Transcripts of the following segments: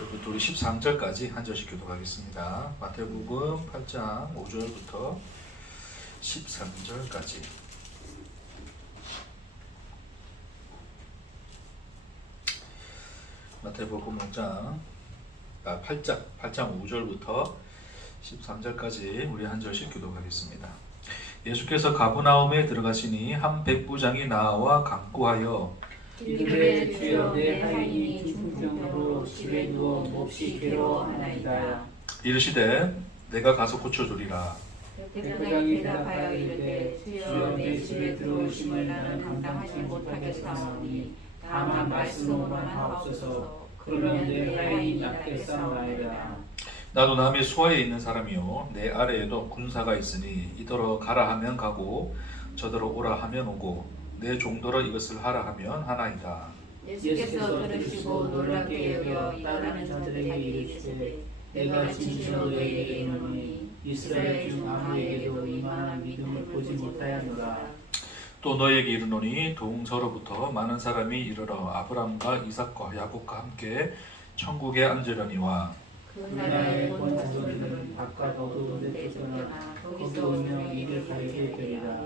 여기부터 우리 13절까지 한 절씩 교독하겠습니다. 마태복음 8장 5절부터 13절까지. 마태복음 8장 5절부터 13절까지 우리 한 절씩 교독하겠습니다. 예수께서 가버나움에 들어가시니 한 백부장이 나와 간구하여 이르되 주여 내 하인이 중풍병으로 집에 누워 몹시 괴로워하나이다. 이르시되 내가 가서 고쳐주리라. 백부장이 대답하여 이르되 주여 내 집에 들어오심을 나는 감당하지 못하겠사오니 다만 말씀으로만 하옵소서. 그러면 내 하인이 낫겠사오나이다. 나도 남의 수하에 있는 사람이요 내 아래에도 군사가 있으니 이더러 가라 하면 가고 저더러 오라 하면 오고 내 종더러 이것을 하라 하면 하나이다. 예수께서 들으시고 놀랍게 여겨 따르는 자들에게 이르시되 내가 진실로 너희에게 이르노니 이스라엘 중 아무에게도 이만한 믿음을 보지 못하였노라. 또 너희에게 이르노니 동서로부터 많은 사람이 이르러 아브라함과 이삭과 야곱과 함께 천국에 앉으려니와 그 나라의 본 자손들은 바깥 어두운 데 쫓겨나 거기서 오며 이를 가리게 되리라.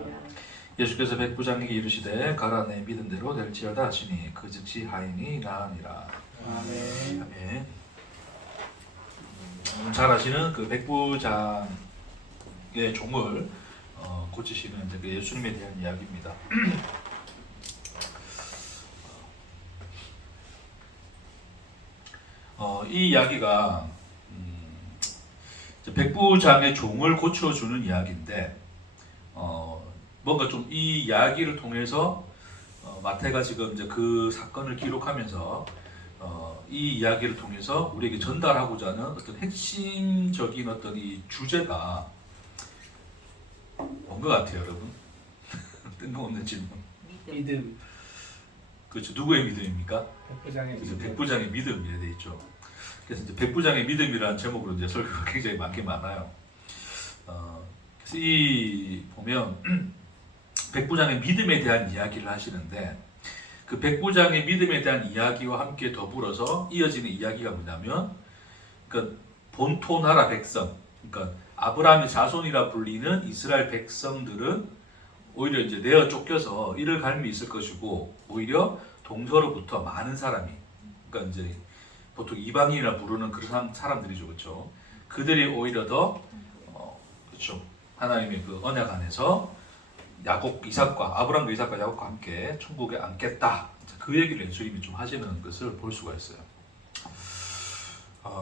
예수께서 백부장에게 이르시되 가라 내 믿음대로 될지어다 하시니 그 즉시 하인이 나으니라. 아멘. 아멘. 잘 아시는 그 백부장의 종을 고치시는 이제 그 예수님에 대한 이야기입니다. 이 이야기가 백부장의 종을 고쳐주는 이야기인데 뭔가 좀 이 이야기를 통해서 마태가 지금 이제 그 사건을 기록하면서 이 이야기를 통해서 우리에게 전달하고자 하는 어떤 핵심적인 어떤 이 주제가 뭔 것 같아요, 여러분? 뜬금없는 질문. 믿음. 그렇죠. 누구의 믿음입니까? 백부장의 그래서 믿음. 백부장의 믿음이라 돼 있죠. 그래서 이제 백부장의 믿음이라는 제목으로 이제 설교가 굉장히 많아요. 그래서 이 보면 백부장의 믿음에 대한 이야기를 하시는데 그 백부장의 믿음에 대한 이야기와 함께 더불어서 이어지는 이야기가 뭐냐면, 그러니까 본토 나라 백성, 그러니까 아브라함의 자손이라 불리는 이스라엘 백성들은 오히려 이제 내어 쫓겨서 이를 갈미 있을 것이고 오히려 동서로부터 많은 사람이, 그러니까 이제 보통 이방인이라 부르는 그런 사람들이죠, 그렇죠? 그들이 오히려 더 그렇죠, 하나님의 그 언약 안에서 아브라함과 이삭과 야곱과 함께 천국에 앉겠다. 그 얘기를 예수님이 좀 하시는 것을 볼 수가 있어요.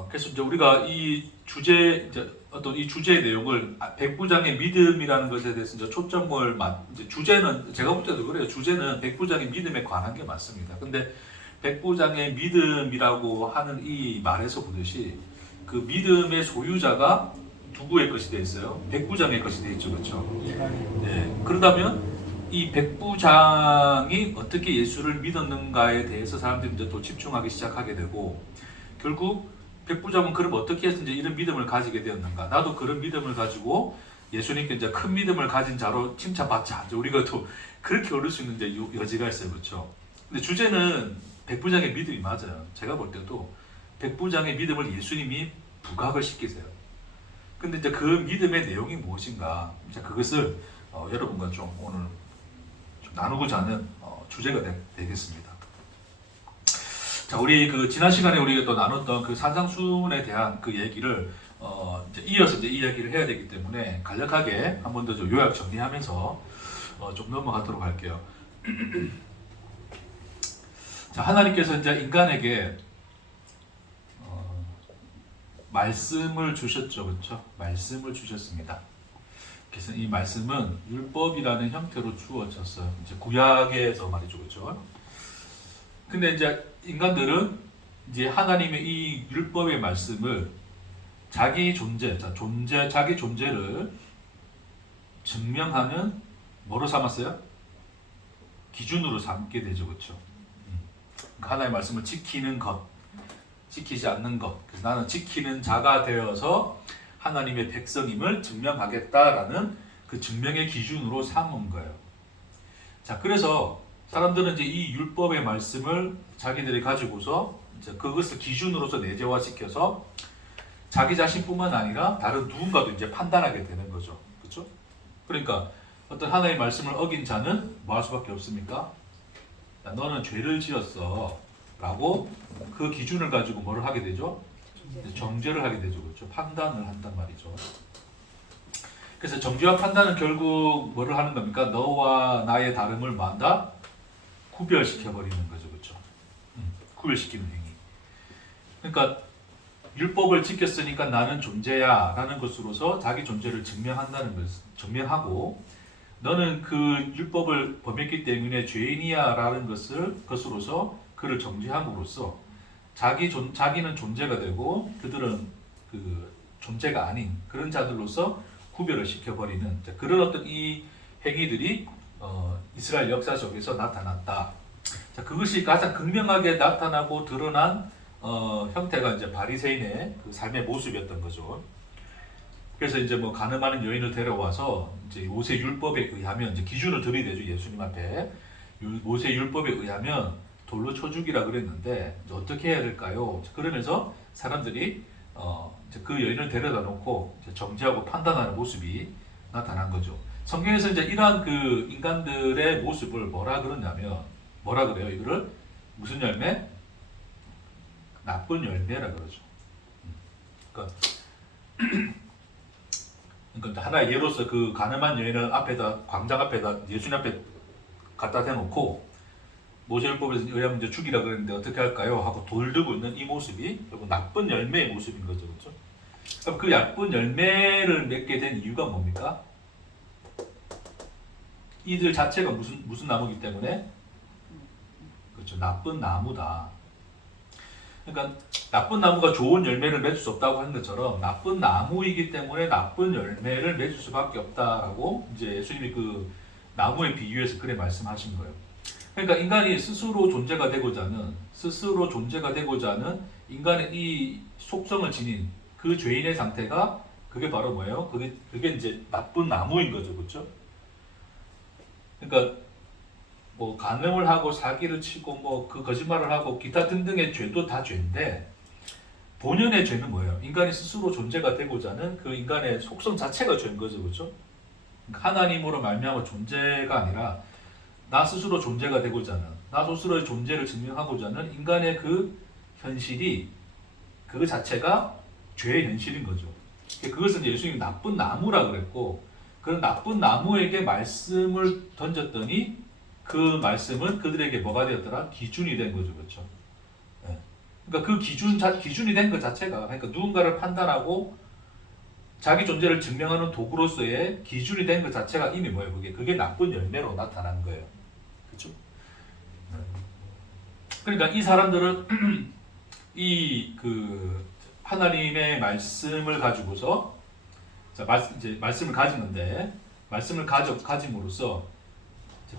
그래서 이제 우리가 이 주제, 어떤 이 주제의 내용을 백부장의 믿음이라는 것에 대해서 이제 초점을 이제 주제는 제가 볼 때도 그래요. 주제는 백부장의 믿음에 관한 게 맞습니다. 근데 백부장의 믿음이라고 하는 이 말에서 보듯이 그 믿음의 소유자가 누구의 것이 되어 있어요? 백부장의 것이 되어 있죠, 그렇죠? 네. 그러다면 이 백부장이 어떻게 예수를 믿었는가에 대해서 사람들이 이제 또 집중하기 시작하게 되고, 결국 백부장은 그럼 어떻게 해서 이제 이런 믿음을 가지게 되었는가? 나도 그런 믿음을 가지고 예수님께 이제 큰 믿음을 가진 자로 칭찬받자. 이제 우리가 또 그렇게 오를 수 있는 이제 여지가 있어요, 그렇죠? 근데 주제는 백부장의 믿음이 맞아요. 제가 볼 때도 백부장의 믿음을 예수님이 부각을 시키세요. 근데 이제 그 믿음의 내용이 무엇인가? 이제 그것을 여러분과 좀 오늘 좀 나누고자 하는 주제가 되겠습니다. 자, 우리 그 지난 시간에 우리가 또 나눴던 그 산상수훈에 대한 그 얘기를 이제 이어서 이제 이야기를 해야 되기 때문에 간략하게 한 번 더 좀 요약 정리하면서 좀 넘어가도록 할게요. 자, 하나님께서 이제 인간에게 말씀을 주셨죠, 그렇죠? 말씀을 주셨습니다. 그래서 이 말씀은 율법이라는 형태로 주어졌어요. 이제 구약에서 말이죠, 그렇죠? 근데 이제 인간들은 이제 하나님의 이 율법의 말씀을 자기 존재를 증명하는 뭐로 삼았어요? 기준으로 삼게 되죠, 그렇죠? 그러니까 하나님의 말씀을 지키는 것, 지키지 않는 것. 그래서 나는 지키는 자가 되어서 하나님의 백성임을 증명하겠다라는 그 증명의 기준으로 삼은 거예요. 자, 그래서 사람들은 이제 이 율법의 말씀을 자기들이 가지고서 이제 그것을 기준으로서 내재화시켜서 자기 자신뿐만 아니라 다른 누군가도 이제 판단하게 되는 거죠. 그렇죠? 그러니까 어떤 하나님의 말씀을 어긴 자는 뭐 할 수밖에 없습니까? 야, 너는 죄를 지었어 라고 그 기준을 가지고 뭐를 하게 되죠? 정죄를 하게 되죠. 그렇죠? 판단을 한단 말이죠. 그래서 정죄와 판단은 결국 뭐를 하는 겁니까? 너와 나의 다름을 뭐한다? 구별시켜버리는 거죠. 그렇죠? 구별시키는 행위. 그러니까 율법을 지켰으니까 나는 존재야 라는 것으로서 자기 존재를 증명한다는 것을 증명하고, 너는 그 율법을 범했기 때문에 죄인이야 라는 것으로서 그를 정죄함으로써 자기는 존재가 되고 그들은 그 존재가 아닌 그런 자들로서 구별을 시켜버리는 그런 어떤 이 행위들이 이스라엘 역사 속에서 나타났다. 자, 그것이 가장 극명하게 나타나고 드러난 형태가 이제 바리새인의 그 삶의 모습이었던 거죠. 그래서 이제 뭐 가늠하는 여인을 데려와서 이제 모세 율법에 의하면 이제 기준을 들이대죠. 예수님 앞에 모세 율법에 의하면 돌로 쳐 죽이라 그랬는데 이제 어떻게 해야 될까요? 그러면서 사람들이 이제 그 여인을 데려다 놓고 이제 정죄하고 판단하는 모습이 나타난 거죠. 성경에서 이제 이러한 그 인간들의 모습을 뭐라 그러냐면 뭐라 그래요? 이거를 무슨 열매? 나쁜 열매라 그러죠. 그러니까 하나의 예로서 그 가늠한 여인을 앞에다 광장 앞에다 예수님 앞에 갖다 대놓고 모세율법에 의하면 이제 죽이라 그랬는데 어떻게 할까요? 하고 돌 들고 있는 이 모습이 결국 나쁜 열매의 모습인 거죠, 그렇죠? 그럼 그 나쁜 열매를 맺게 된 이유가 뭡니까? 이들 자체가 무슨 나무이기 때문에 그렇죠, 나쁜 나무다. 그러니까 나쁜 나무가 좋은 열매를 맺을 수 없다고 하는 것처럼 나쁜 나무이기 때문에 나쁜 열매를 맺을 수밖에 없다라고 이제 예수님이 그 나무에 비유해서 그래 말씀하신 거예요. 그러니까 인간이 스스로 존재가 되고자 하는 인간의 이 속성을 지닌 그 죄인의 상태가 그게 바로 뭐예요? 그게 이제 나쁜 나무인 거죠, 그렇죠? 그러니까 뭐 간음을 하고 사기를 치고 뭐 그 거짓말을 하고 기타 등등의 죄도 다 죄인데 본연의 죄는 뭐예요? 인간이 스스로 존재가 되고자 하는 그 인간의 속성 자체가 죄인 거죠, 그렇죠? 그러니까 하나님으로 말미암아 존재가 아니라 나 스스로 존재가 되고자 하는, 나 스스로의 존재를 증명하고자 하는 인간의 그 현실이 그 자체가 죄의 현실인 거죠. 그것은 예수님이 나쁜 나무라 그랬고, 그런 나쁜 나무에게 말씀을 던졌더니 그 말씀은 그들에게 뭐가 되었더라? 기준이 된 거죠, 그렇죠? 네. 그러니까 그 기준이 된 것 자체가, 그러니까 누군가를 판단하고 자기 존재를 증명하는 도구로서의 기준이 된 것 자체가 이미 뭐예요? 그게 나쁜 열매로 나타난 거예요, 그렇죠? 네. 그러니까 이 사람들은 이 그 하나님의 말씀을 가지고서 이제 말씀을 가진 건데, 말씀을 가짐으로써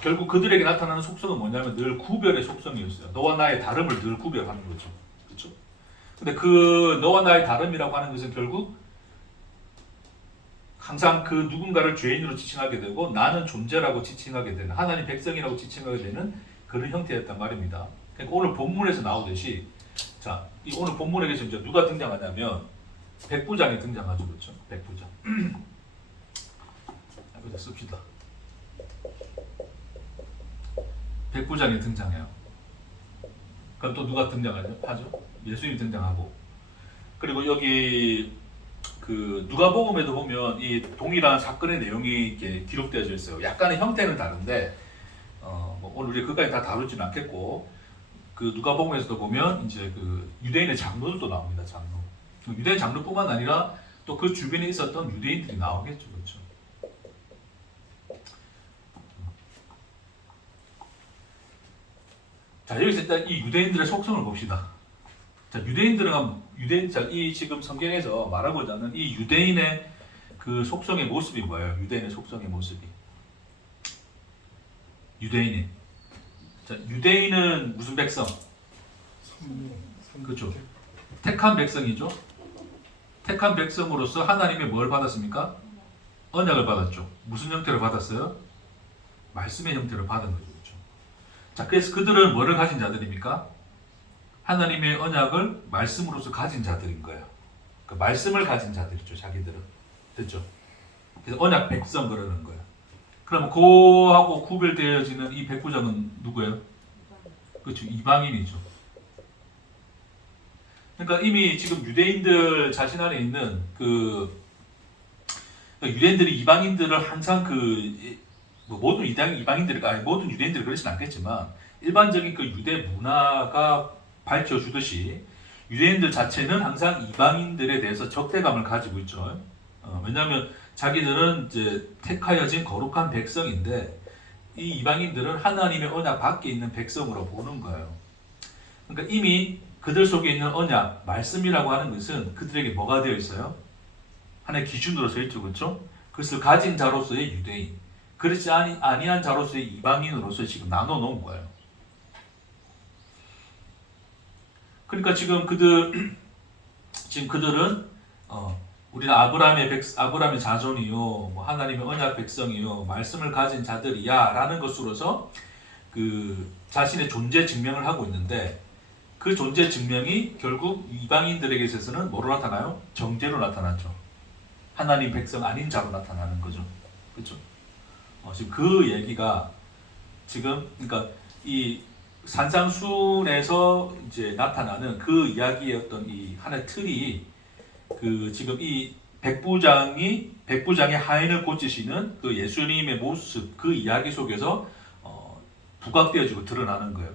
결국 그들에게 나타나는 속성은 뭐냐면 늘 구별의 속성이었어요. 너와 나의 다름을 늘 구별하는 거죠. 그렇죠? 근데 그 너와 나의 다름이라고 하는 것은 결국 항상 그 누군가를 죄인으로 지칭하게 되고 나는 존재라고 지칭하게 되는, 하나님 백성이라고 지칭하게 되는 그런 형태였단 말입니다. 그러니까 오늘 본문에서 나오듯이, 자, 이 오늘 본문에서 이제 누가 등장하냐면 백부장이 등장하죠, 그렇죠? 백부장. 여기다 씁시다. 백부장이 등장해요. 그럼 또 누가 등장하죠? 예수님이 등장하고. 그리고 여기 그 누가복음에도 보면 이 동일한 사건의 내용이 이렇게 기록되어져 있어요. 약간의 형태는 다른데 뭐 오늘 우리 그까지 다 다루지는 않겠고, 그 누가복음에서도 보면 이제 그 유대인의 장로들도 나옵니다. 장로. 유대인 장로뿐만 아니라 또 그 주변에 있었던 유대인들이 나오겠죠, 그렇죠? 자, 여기서 일단 이 유대인들의 속성을 봅시다. 자, 이 지금 성경에서 말하고자 하는 이 유대인의 그 속성의 모습이 뭐예요? 유대인의 속성의 모습이. 자, 유대인은 무슨 백성? 그렇죠. 택한 백성이죠. 택한 백성으로서 하나님의 뭘 받았습니까? 언약을 받았죠. 무슨 형태로 받았어요? 말씀의 형태로 받은 거죠. 그렇죠. 자, 그래서 그들은 뭐를 가진 자들입니까? 하나님의 언약을 말씀으로서 가진 자들인 거예요. 그 말씀을 가진 자들이죠, 자기들은. 됐죠? 그래서 언약 백성 그러는 거예요. 그럼 그하고 구별되어지는 이 백부장은 누구예요? 그렇죠, 이방인이죠. 그러니까 이미 지금 유대인들 자신 안에 있는 유대인들이 이방인들을 항상 뭐 모든 이방인들이 아니 모든 유대인들이 그러진 않겠지만 일반적인 그 유대 문화가 밝혀주듯이 유대인들 자체는 항상 이방인들에 대해서 적대감을 가지고 있죠. 왜냐하면 자기들은 이제 택하여진 거룩한 백성인데 이 이방인들은 하나님의 언약 밖에 있는 백성으로 보는 거예요. 그러니까 이미 그들 속에 있는 언약, 말씀이라고 하는 것은 그들에게 뭐가 되어 있어요? 하나의 기준으로 서 있죠, 그렇죠? 그것을 가진 자로서의 유대인, 그렇지 아니한 자로서의 이방인으로서 지금 나눠 놓은 거예요. 그러니까 지금 그들은 우리는 아브라함의 자손이요, 뭐 하나님의 언약 백성이요, 말씀을 가진 자들이야라는 것으로서 그 자신의 존재 증명을 하고 있는데 그 존재 증명이 결국 이방인들에게 있어서는 뭐로 나타나요? 정죄로 나타나죠. 하나님 백성 아닌 자로 나타나는 거죠. 그렇죠? 지금 그 얘기가 지금 그러니까 이 산상순에서 이제 나타나는 그 이야기의 어떤 이 하나의 틀이 그 지금 이 백부장의 하인을 고치시는 그 예수님의 모습 그 이야기 속에서 부각되어지고 드러나는 거예요.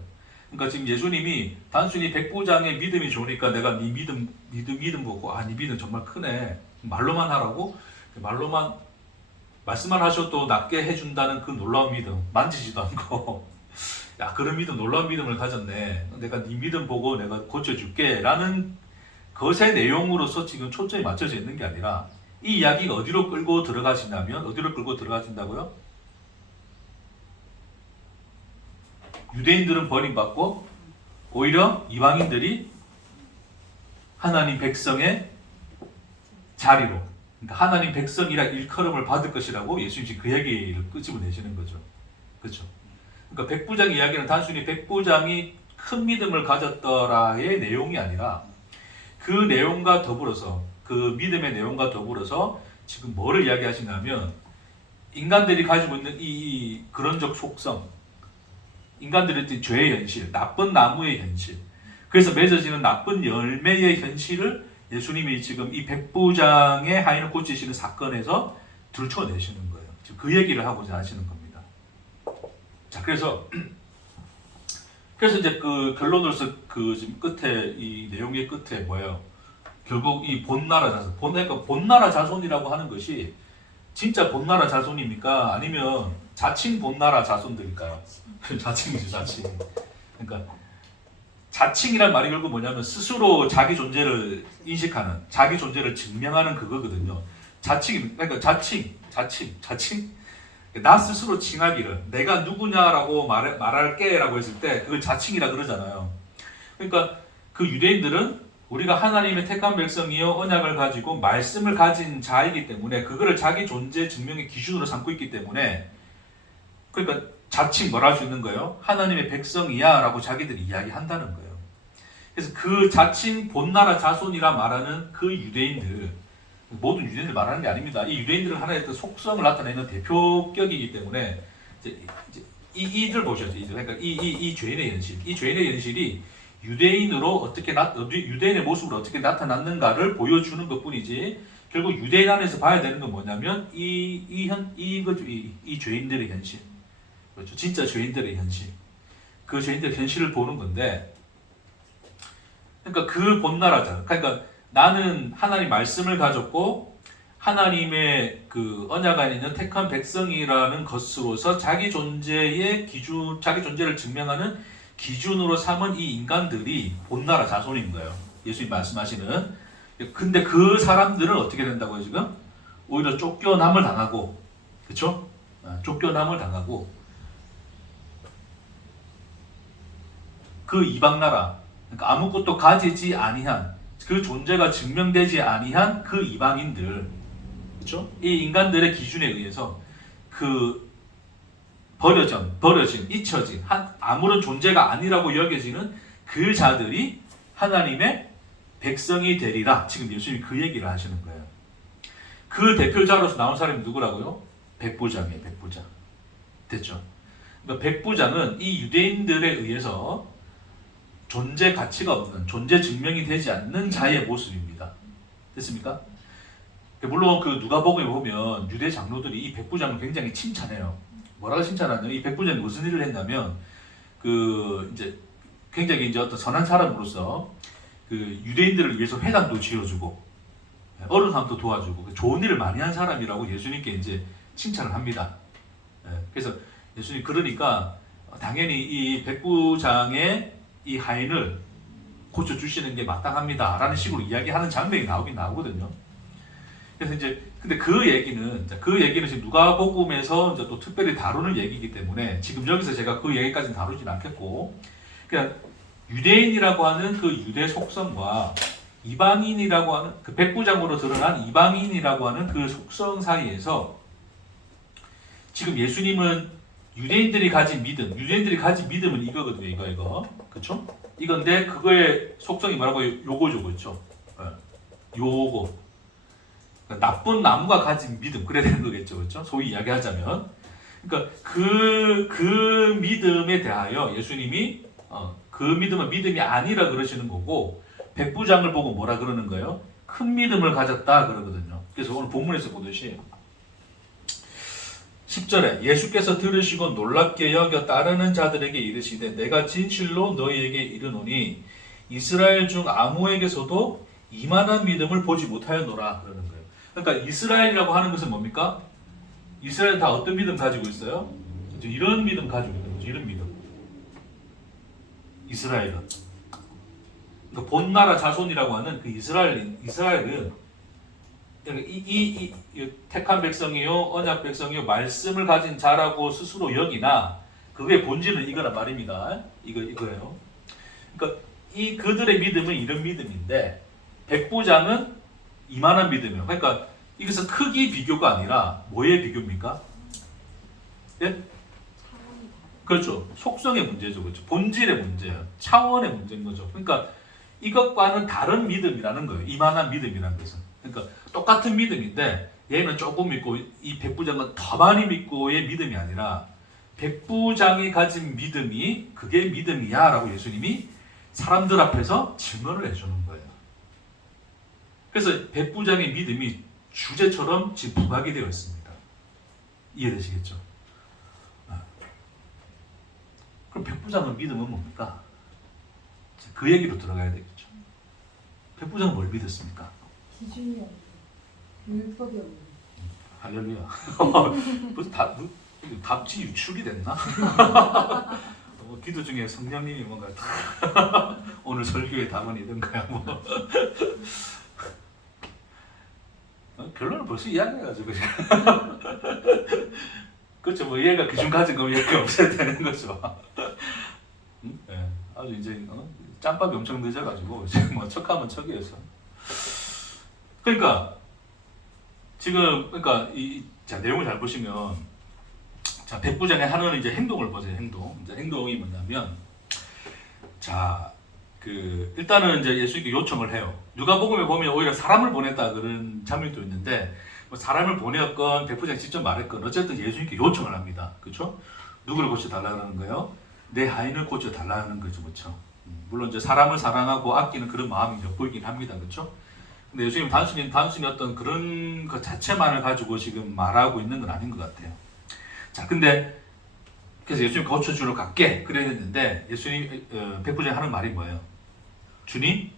그러니까 지금 예수님이 단순히 백부장의 믿음이 좋으니까 내가 네 믿음 보고 네 믿음 정말 크네 말로만 하라고 말로만 말씀만 하셔도 낫게 해준다는 그 놀라운 믿음 만지지도 않고 야 그런 믿음 놀라운 믿음을 가졌네 내가 네 믿음 보고 내가 고쳐줄게 라는 것의 내용으로서 지금 초점이 맞춰져 있는 게 아니라 이 이야기가 어디로 끌고 들어가신다면 어디로 끌고 들어가신다고요? 유대인들은 버림받고 오히려 이방인들이 하나님 백성의 자리로 그러니까 하나님 백성이라 일컬음을 받을 것이라고 예수님이 그 얘기를 끄집어내시는 거죠. 그렇죠? 그러니까 백부장 이야기는 단순히 백부장이 큰 믿음을 가졌더라의 내용이 아니라 그 내용과 더불어서 그 믿음의 내용과 더불어서 지금 뭐를 이야기하시냐면 인간들이 가지고 있는 이 그런적 속성 인간들의 죄의 현실, 나쁜 나무의 현실 그래서 맺어지는 나쁜 열매의 현실을 예수님이 지금 이 백부장의 하인을 고치시는 사건에서 들춰내시는 거예요. 지금 그 얘기를 하고자 하시는 겁니다. 자, 그래서 이제 그 결론으로서 그 지금 끝에 이 내용의 끝에 뭐예요? 결국 이 본나라 자손, 본나라 자손이라고 하는 것이 진짜 본나라 자손입니까? 아니면 자칭 본나라 자손들일까요? 자칭이죠, 자칭. 그러니까 자칭이란 말이 결국 뭐냐면 스스로 자기 존재를 인식하는, 자기 존재를 증명하는 그거거든요. 그러니까 자칭. 나 스스로 칭하기를 내가 누구냐라고 말할게라고 했을 때 그걸 자칭이라 그러잖아요. 그러니까 그 유대인들은 우리가 하나님의 택한 백성이요 언약을 가지고 말씀을 가진 자이기 때문에 그거를 자기 존재 증명의 기준으로 삼고 있기 때문에 그러니까 자칭 뭐라 할 수 있는 거예요? 하나님의 백성이야 라고 자기들이 이야기한다는 거예요. 그래서 그 자칭 본나라 자손이라 말하는 그 유대인들 모든 유대인들 말하는 게 아닙니다. 이 유대인들은 하나의 그 속성을 나타내는 대표격이기 때문에 이들 보셔야죠. 그러니까 이 죄인의 현실, 이 죄인의 현실이 유대인으로 유대인의 모습으로 어떻게 나타났는가를 보여주는 것뿐이지 결국 유대인 안에서 봐야 되는 건 뭐냐면 이 죄인들의 현실, 그렇죠? 진짜 죄인들의 현실, 그 죄인들의 현실을 보는 건데, 그러니까 그 본나라자, 그러니까 나는 하나님 말씀을 가졌고 하나님의 그 언약 안에 있는 택한 백성이라는 것으로서 자기 존재의 기준, 자기 존재를 증명하는 기준으로 삼은 이 인간들이 본나라 자손인 거예요. 예수님 말씀하시는. 근데 그 사람들은 어떻게 된다고요 지금? 오히려 쫓겨남을 당하고, 그렇죠? 쫓겨남을 당하고 그 이방 나라, 그러니까 아무것도 가지지 아니한 그 존재가 증명되지 아니한 그 이방인들, 그렇죠? 이 인간들의 기준에 의해서 그 버려진, 잊혀진, 아무런 존재가 아니라고 여겨지는 그 자들이 하나님의 백성이 되리라. 지금 예수님이 그 얘기를 하시는 거예요. 그 대표자로서 나온 사람이 누구라고요? 백부장이에요. 백부장. 됐죠? 그러니까 백부장은 이 유대인들에 의해서 존재 가치가 없는, 존재 증명이 되지 않는 자의 모습입니다. 됐습니까? 물론 그 누가복음에 보면 유대 장로들이 이 백부장을 굉장히 칭찬해요. 뭐라고 칭찬하냐면 이 백부장이 무슨 일을 했냐면 그 이제 굉장히 이제 어떤 선한 사람으로서 그 유대인들을 위해서 회당도 지어주고 어려운 사람도 도와주고 좋은 일을 많이 한 사람이라고 예수님께 이제 칭찬을 합니다. 그래서 예수님 그러니까 당연히 이 백부장의 이 하인을 고쳐주시는 게 마땅합니다 라는 식으로 이야기하는 장면이 나오긴 나오거든요. 그래서 이제 근데 그 얘기는 지금 누가복음에서 이제 또 특별히 다루는 얘기이기 때문에 지금 여기서 제가 그 얘기까지는 다루진 않겠고, 그냥 유대인이라고 하는 그 유대 속성과 이방인이라고 하는 그 백부장으로 드러난 이방인이라고 하는 그 속성 사이에서 지금 예수님은 유대인들이 가진 믿음은 이거거든요. 이거 그렇죠? 이건데 그거의 속성이 뭐라고 요거죠, 그렇죠? 요거 나쁜 나무가 가진 믿음 그래야 되는 거겠죠, 그렇죠? 소위 이야기하자면, 그러니까 그 믿음에 대하여 예수님이 그 믿음은 믿음이 아니라 그러시는 거고, 백부장을 보고 뭐라 그러는 거예요? 큰 믿음을 가졌다 그러거든요. 그래서 오늘 본문에서 보듯이 10절에 예수께서 들으시고 놀랍게 여겨 따르는 자들에게 이르시되 내가 진실로 너희에게 이르노니 이스라엘 중 아무에게서도 이만한 믿음을 보지 못하였노라 그러는 거예요. 그러니까 이스라엘이라고 하는 것은 뭡니까? 이스라엘은 다 어떤 믿음 가지고 있어요? 이런 믿음 가지고 있는 거죠. 이런 믿음. 이스라엘은 그러니까 본 나라 자손이라고 하는 그 이스라엘은 이 택한 백성이요 언약 백성이요 말씀을 가진 자라고 스스로 여기나 그의 본질은 이거란 말입니다. 이거예요. 그러니까 이 그들의 믿음은 이런 믿음인데 백부장은 이만한 믿음이에요. 그러니까 이것은 크기 비교가 아니라 뭐의 비교입니까? 예? 그렇죠. 속성의 문제죠. 그렇죠. 본질의 문제예요. 차원의 문제인 거죠. 그러니까 이것과는 다른 믿음이라는 거예요. 이만한 믿음이라는 것은. 그러니까 똑같은 믿음인데 얘는 조금 믿고 이 백부장은 더 많이 믿고의 믿음이 아니라 백부장이 가진 믿음이 그게 믿음이야 라고 예수님이 사람들 앞에서 증언을 해주는 거예요. 그래서 백부장의 믿음이 주제처럼 지금 부각이 되어 있습니다. 이해되시겠죠? 그럼 백부장의 믿음은 뭡니까? 그 얘기로 들어가야 되겠죠. 백부장은 뭘 믿었습니까? 기준이 없는, 율법이 없는. 할렐루야. 무슨 답지 유출이 됐나? 기도 중에 성령님이 뭔가 오늘 설교의 답은 이던가요? 뭐. 결론을 벌써 이야기해가지고 그렇죠. 뭐 얘가 기준 가진 거면 얘가 없어야 되는 거죠. 네. 아주 이제 짬밥이 엄청 늦어가지고 지금 뭐 척하면 척이어서. 그러니까 지금 자 내용을 잘 보시면 자 백부장의 하는 이제 행동을 보세요. 행동이 뭐냐면 자 일단은 이제 예수님께 요청을 해요. 누가복음에 보면 오히려 사람을 보냈다 그런 장면도 있는데 뭐 사람을 보냈건 백부장이 직접 말했건 어쨌든 예수님께 요청을 합니다. 그렇죠? 누구를 고쳐달라는 거예요? 내 하인을 고쳐달라는 거죠, 그렇죠? 물론 이제 사람을 사랑하고 아끼는 그런 마음이 보이긴 합니다, 그렇죠? 근데 예수님 단순히 어떤 그런 것 자체만을 가지고 지금 말하고 있는 건 아닌 것 같아요. 자, 근데 그래서 예수님 고쳐주러 갈게 그래야 했는데 예수님 백부장이 하는 말이 뭐예요? 주님,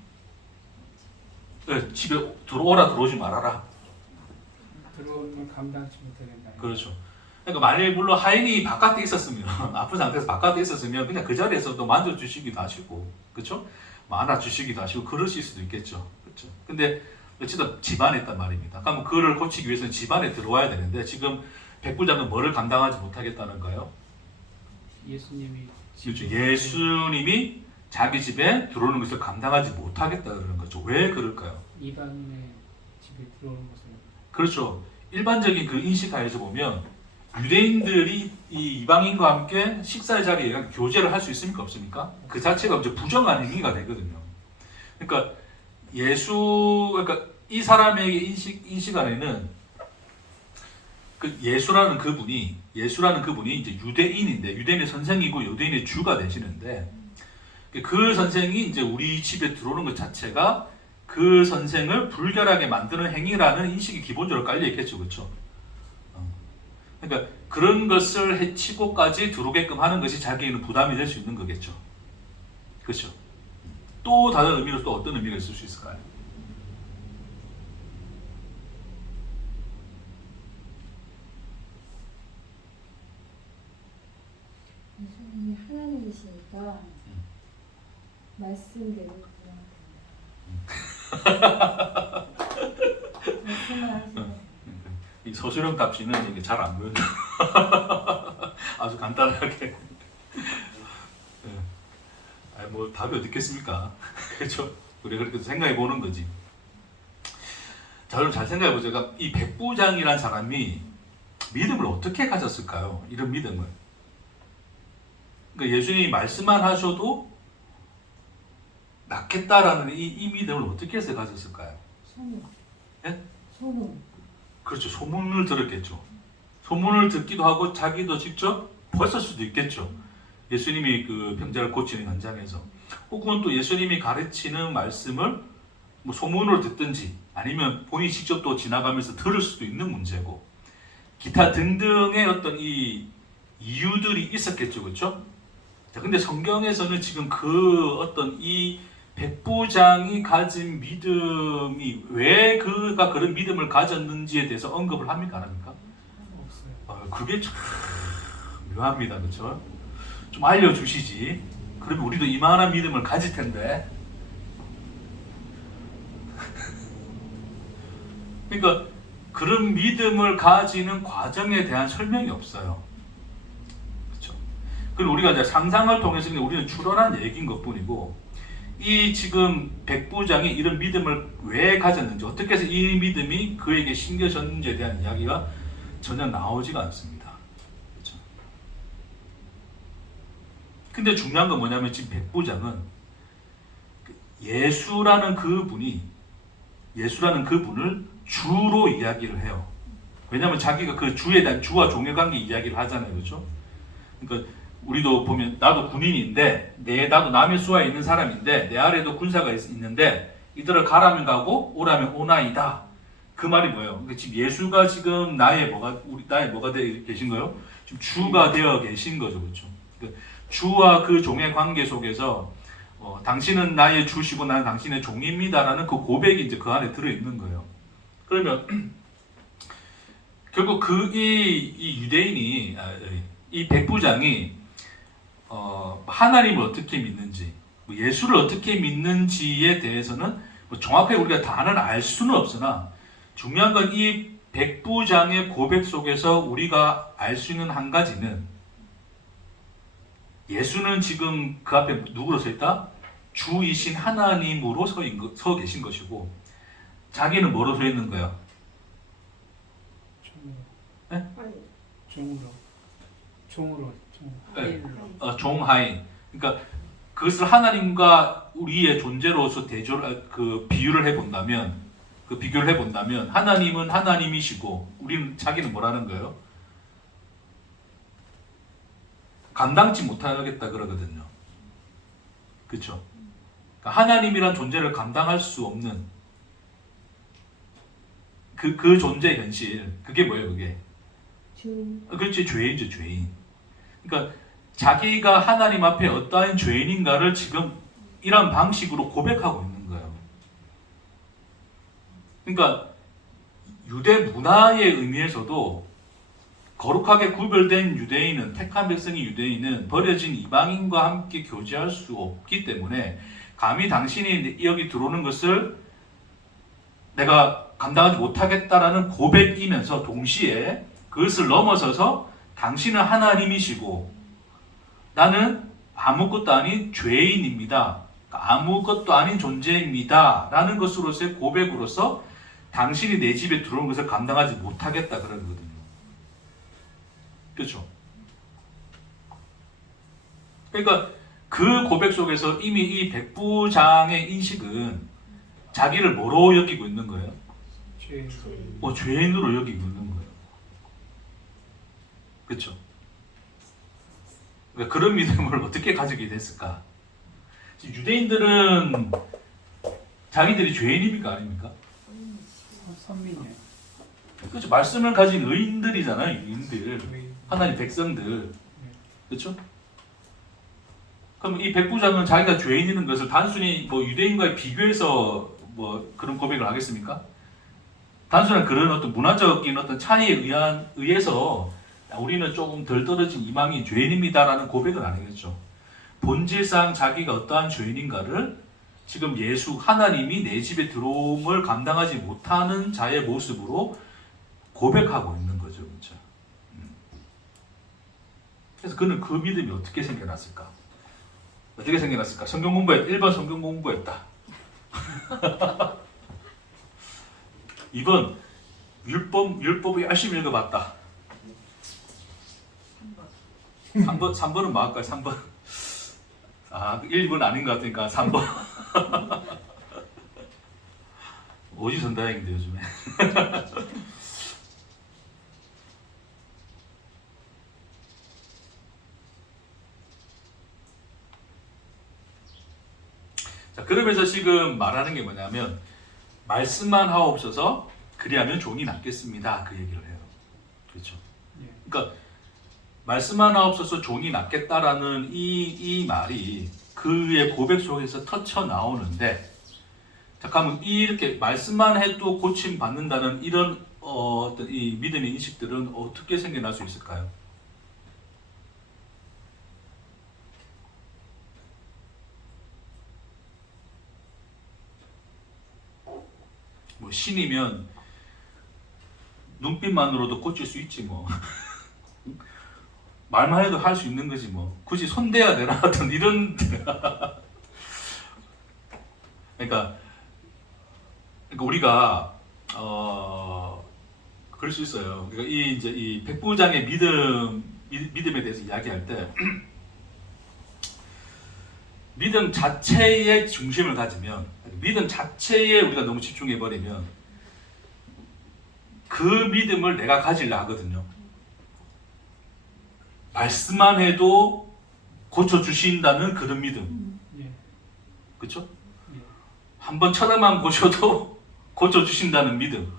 집에 들어오지 말아라. 들어오면 감당치 못하겠다. 그렇죠. 그러니까 만일 물론 하인이 바깥에 있었으면 아픈 상태에서 바깥에 있었으면 그냥 그 자리에서 또 만져주시기도 하시고, 그렇죠? 뭐 안아주시기도 하시고 그러실 수도 있겠죠. 그렇죠. 근데 어쨌든 집안에 있단 말입니다. 그러면 그를 고치기 위해서는 집안에 들어와야 되는데 지금 백부장은 뭐를 감당하지 못하겠다는 거예요? 예수님이 그렇죠. 예수님이 자기 집에 들어오는 것을 감당하지 못하겠다 그러는 거죠. 왜 그럴까요? 이방인의 집에 들어오는 것을. 그렇죠. 일반적인 그 인식하에서 보면 유대인들이 이 이방인과 함께 식사의 자리에 교제를 할 수 있습니까? 없습니까? 그 자체가 이제 부정한 행위가 되거든요. 그러니까 그러니까 이 사람에게 인식 안에는 그 예수라는 그분이 이제 유대인인데 유대인의 선생이고 유대인의 주가 되시는데 그 선생이 이제 우리 집에 들어오는 것 자체가 그 선생을 불결하게 만드는 행위라는 인식이 기본적으로 깔려 있겠죠, 그렇죠? 그러니까 그런 것을 해치고까지 들어오게끔 하는 것이 자기에게는 부담이 될 수 있는 거겠죠, 그렇죠? 또 다른 의미로 또 어떤 의미가 있을 수 있을까요? 예수님이 하나님이시니까 말씀대로 그냥 말씀을 하시면 이 서술형 답지는 이게 잘 안 보여요. 아주 간단하게. 뭐 답이 어디 있겠습니까? 그렇죠? 우리가 그렇게 생각해 보는 거지. 자, 여러분 잘 생각해 보세요. 이 백부장이란 사람이 믿음을 어떻게 가졌을까요? 이런 믿음을. 그러니까 예수님이 말씀만 하셔도 낫겠다라는 이 믿음을 어떻게 해서 가졌을까요? 소문. 예? 소문. 그렇죠. 소문을 들었겠죠. 소문을 듣기도 하고 자기도 직접 봤을 수도 있겠죠. 예수님이 그 병자를 고치는 현장에서. 혹은 또 예수님이 가르치는 말씀을 뭐 소문으로 듣든지 아니면 본인이 직접 또 지나가면서 들을 수도 있는 문제고 기타 등등의 어떤 이 이유들이 있었겠죠. 그렇죠? 자, 근데 성경에서는 지금 그 어떤 이 백부장이 가진 믿음이 왜 그가 그런 믿음을 가졌는지에 대해서 언급을 합니까? 안 합니까? 없어요. 그게 참 묘합니다. 그렇죠? 좀 알려주시지. 그러면 우리도 이만한 믿음을 가질 텐데. 그러니까 그런 믿음을 가지는 과정에 대한 설명이 없어요. 그렇죠? 그리고 우리가 이제 상상을 통해서 우리는 추론한 얘기인 것뿐이고 이 지금 백부장이 이런 믿음을 왜 가졌는지 어떻게 해서 이 믿음이 그에게 심겨졌는지에 대한 이야기가 전혀 나오지가 않습니다. 그렇죠? 근데 중요한 건 뭐냐면 지금 백부장은 예수라는 그분을 주로 이야기를 해요. 왜냐하면 자기가 그 주에 대한 주와 종의 관계 이야기를 하잖아요. 그렇죠? 그러니까 우리도 보면 나도 군인인데 나도 남의 수하에 있는 사람인데 내 아래도 군사가 있는데 이들을 가라면 가고 오라면 오나이다. 그 말이 뭐예요? 그러니까 지금 예수가 지금 나의 뭐가 되어 계신 거예요? 지금 주가 되어 계신 거죠, 그렇죠? 그러니까 주와 그 종의 관계 속에서 당신은 나의 주시고 나는 당신의 종입니다라는 그 고백이 이제 그 안에 들어 있는 거예요. 그러면 결국 이 유대인이 이 백부장이 하나님을 어떻게 믿는지, 예수를 어떻게 믿는지에 대해서는 정확하게 우리가 다는 알 수는 없으나 중요한 건 이 백부장의 고백 속에서 우리가 알 수 있는 한 가지는 예수는 지금 그 앞에 누구로 서 있다? 주이신 하나님으로 서 계신 것이고 자기는 뭐로 서 있는 거예요? 종으로. 네. 종하인. 그러니까 그것을 하나님과 우리의 존재로서 비교를 해본다면 하나님은 하나님이시고 우리는 자기는 뭐라는 거예요? 감당치 못하겠다 그러거든요. 그렇죠? 그러니까 하나님이란 존재를 감당할 수 없는 그 존재의 현실. 그게 뭐예요? 그게? 그렇지, 죄인이죠, 죄인. 그러니까 자기가 하나님 앞에 어떠한 죄인인가를 지금 이런 방식으로 고백하고 있는 거예요. 그러니까 유대 문화의 의미에서도 거룩하게 구별된 유대인은, 택한 백성이 유대인은 버려진 이방인과 함께 교제할 수 없기 때문에 감히 당신이 여기 들어오는 것을 내가 감당하지 못하겠다라는 고백이면서 동시에 그것을 넘어서서 당신은 하나님이시고 나는 아무것도 아닌 죄인입니다. 아무것도 아닌 존재입니다. 라는 것으로서의 고백으로서 당신이 내 집에 들어온 것을 감당하지 못하겠다 그러거든요. 그렇죠? 그러니까 그 고백 속에서 이미 이 백부장의 인식은 자기를 뭐로 여기고 있는 거예요? 죄. 죄인으로 여기고 있는 거예요. 그렇죠? 그러니까 그런 믿음을 어떻게 가지게 됐을까? 유대인들은 자기들이 죄인입니까 아닙니까? 선민이에요. 그렇죠. 말씀을 가진 의인들이잖아요. 의인들. 네. 하나님 백성들. 그렇죠? 그럼 이 백부장은 자기가 죄인인 것을 단순히 뭐 유대인과의 비교해서 뭐 그런 고백을 하겠습니까? 단순한 그런 어떤 문화적인 어떤 차이에 의해서 우리는 조금 덜 떨어진 이방인 죄인입니다라는 고백을 안 하겠죠. 본질상 자기가 어떠한 죄인인가를 지금 예수 하나님이 내 집에 들어옴을 감당하지 못하는 자의 모습으로 고백하고 있는 거죠. 그렇죠? 그래서 그는 그 믿음이 어떻게 생겨났을까? 어떻게 생겨났을까? 성경 공부했다. 1번 성경 공부했다. 2번 율법을 열심히 읽어봤다. 3번은 뭐 할까요? 3번. 1번 아닌 것 같으니까 3번. 오지선다행인데 요즘에. 자, 그러면서 지금 말하는 게 뭐냐면 말씀만 하옵소서 그리하면 종이 낫겠습니다. 그 얘기를 해요. 그렇죠? 그러니까 말씀만 하옵소서 종이 낫겠다라는 이 말이 그의 고백 속에서 터쳐 나오는데, 자, 그러면 이렇게 말씀만 해도 고침 받는다는 이런 어떤 이 믿음의 인식들은 어떻게 생겨날 수 있을까요? 뭐 신이면 눈빛만으로도 고칠 수 있지 뭐. 말만 해도 할 수 있는 거지 뭐. 굳이 손대야 되나 어떤 이런. 그러니까 우리가 그럴 수 있어요. 그러니까 이 백부장의 믿음에 대해서 이야기할 때 믿음 자체의 중심을 가지면, 믿음 자체에 우리가 너무 집중해 버리면 그 믿음을 내가 가지려 하거든요. 말씀만 해도 고쳐주신다는 그런 믿음. 그렇죠? 한번 쳐다만 보셔도 고쳐주신다는 믿음.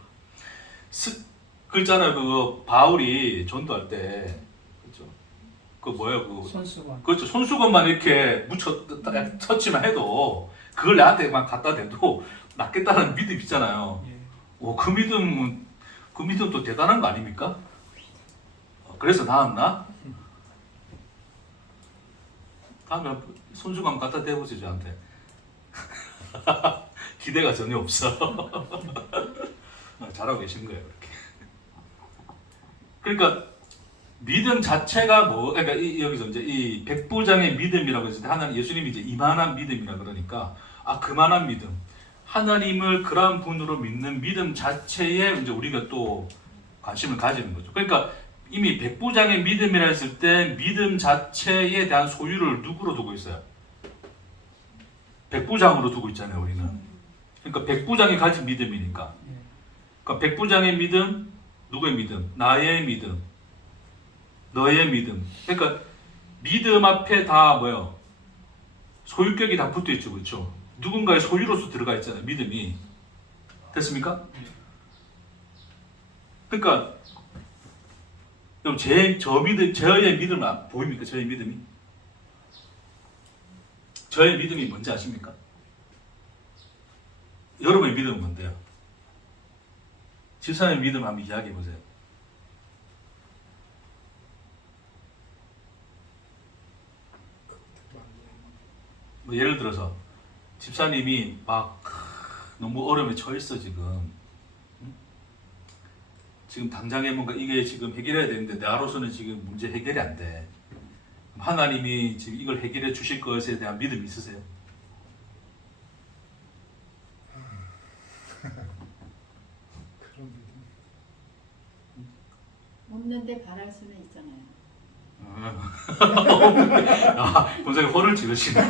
그렇잖아요. 그거 바울이 전도할 때, 그렇죠? 그 뭐예요? 그 손수건. 그렇죠. 손수건만 이렇게 터치만 해도 그걸 나한테만 갖다 대도 낫겠다는 믿음 있잖아요. 그 믿음 또 대단한 거 아닙니까? 그래서 나았나? 다음에 손수건 갖다 대보세요 저한테. 기대가 전혀 없어. 잘하고 계신 거예요 그렇게. 그러니까 믿음 자체가 그러니까 여기서 이제 이 백부장의 믿음이라고 했을 때 하나님 예수님이 이제 이만한 믿음이라 그러니까 그만한 믿음, 하나님을 그러한 분으로 믿는 믿음 자체에 이제 우리가 또 관심을 가지는 거죠. 그러니까 이미 백부장의 믿음이라 했을 때 믿음 자체에 대한 소유를 누구로 두고 있어요? 백부장으로 두고 있잖아요 우리는. 그러니까 백부장이 가진 믿음이니까. 그러니까 백부장의 믿음, 누구의 믿음? 나의 믿음, 너의 믿음. 그러니까 믿음 앞에 다 뭐요? 소유격이 다 붙어 있죠, 그렇죠? 누군가의 소유로서 들어가 있잖아요, 믿음이. 됐습니까? 그러니까 여러분 저의 믿음 보입니까? 저의 믿음이? 저의 믿음이 뭔지 아십니까? 여러분의 믿음은 뭔데요? 집사님의 믿음 한번 이야기해 보세요. 뭐 예를 들어서 집사님이 막 너무 어려움에 처했어 지금. 지금 당장에 뭔가 이게 지금 해결해야 되는데 나로서는 지금 문제 해결이 안 돼. 하나님이 지금 이걸 해결해 주실 것에 대한 믿음이 있으세요? 없는데 바랄 수는 있잖아요. 본사님 허를 찌르시네.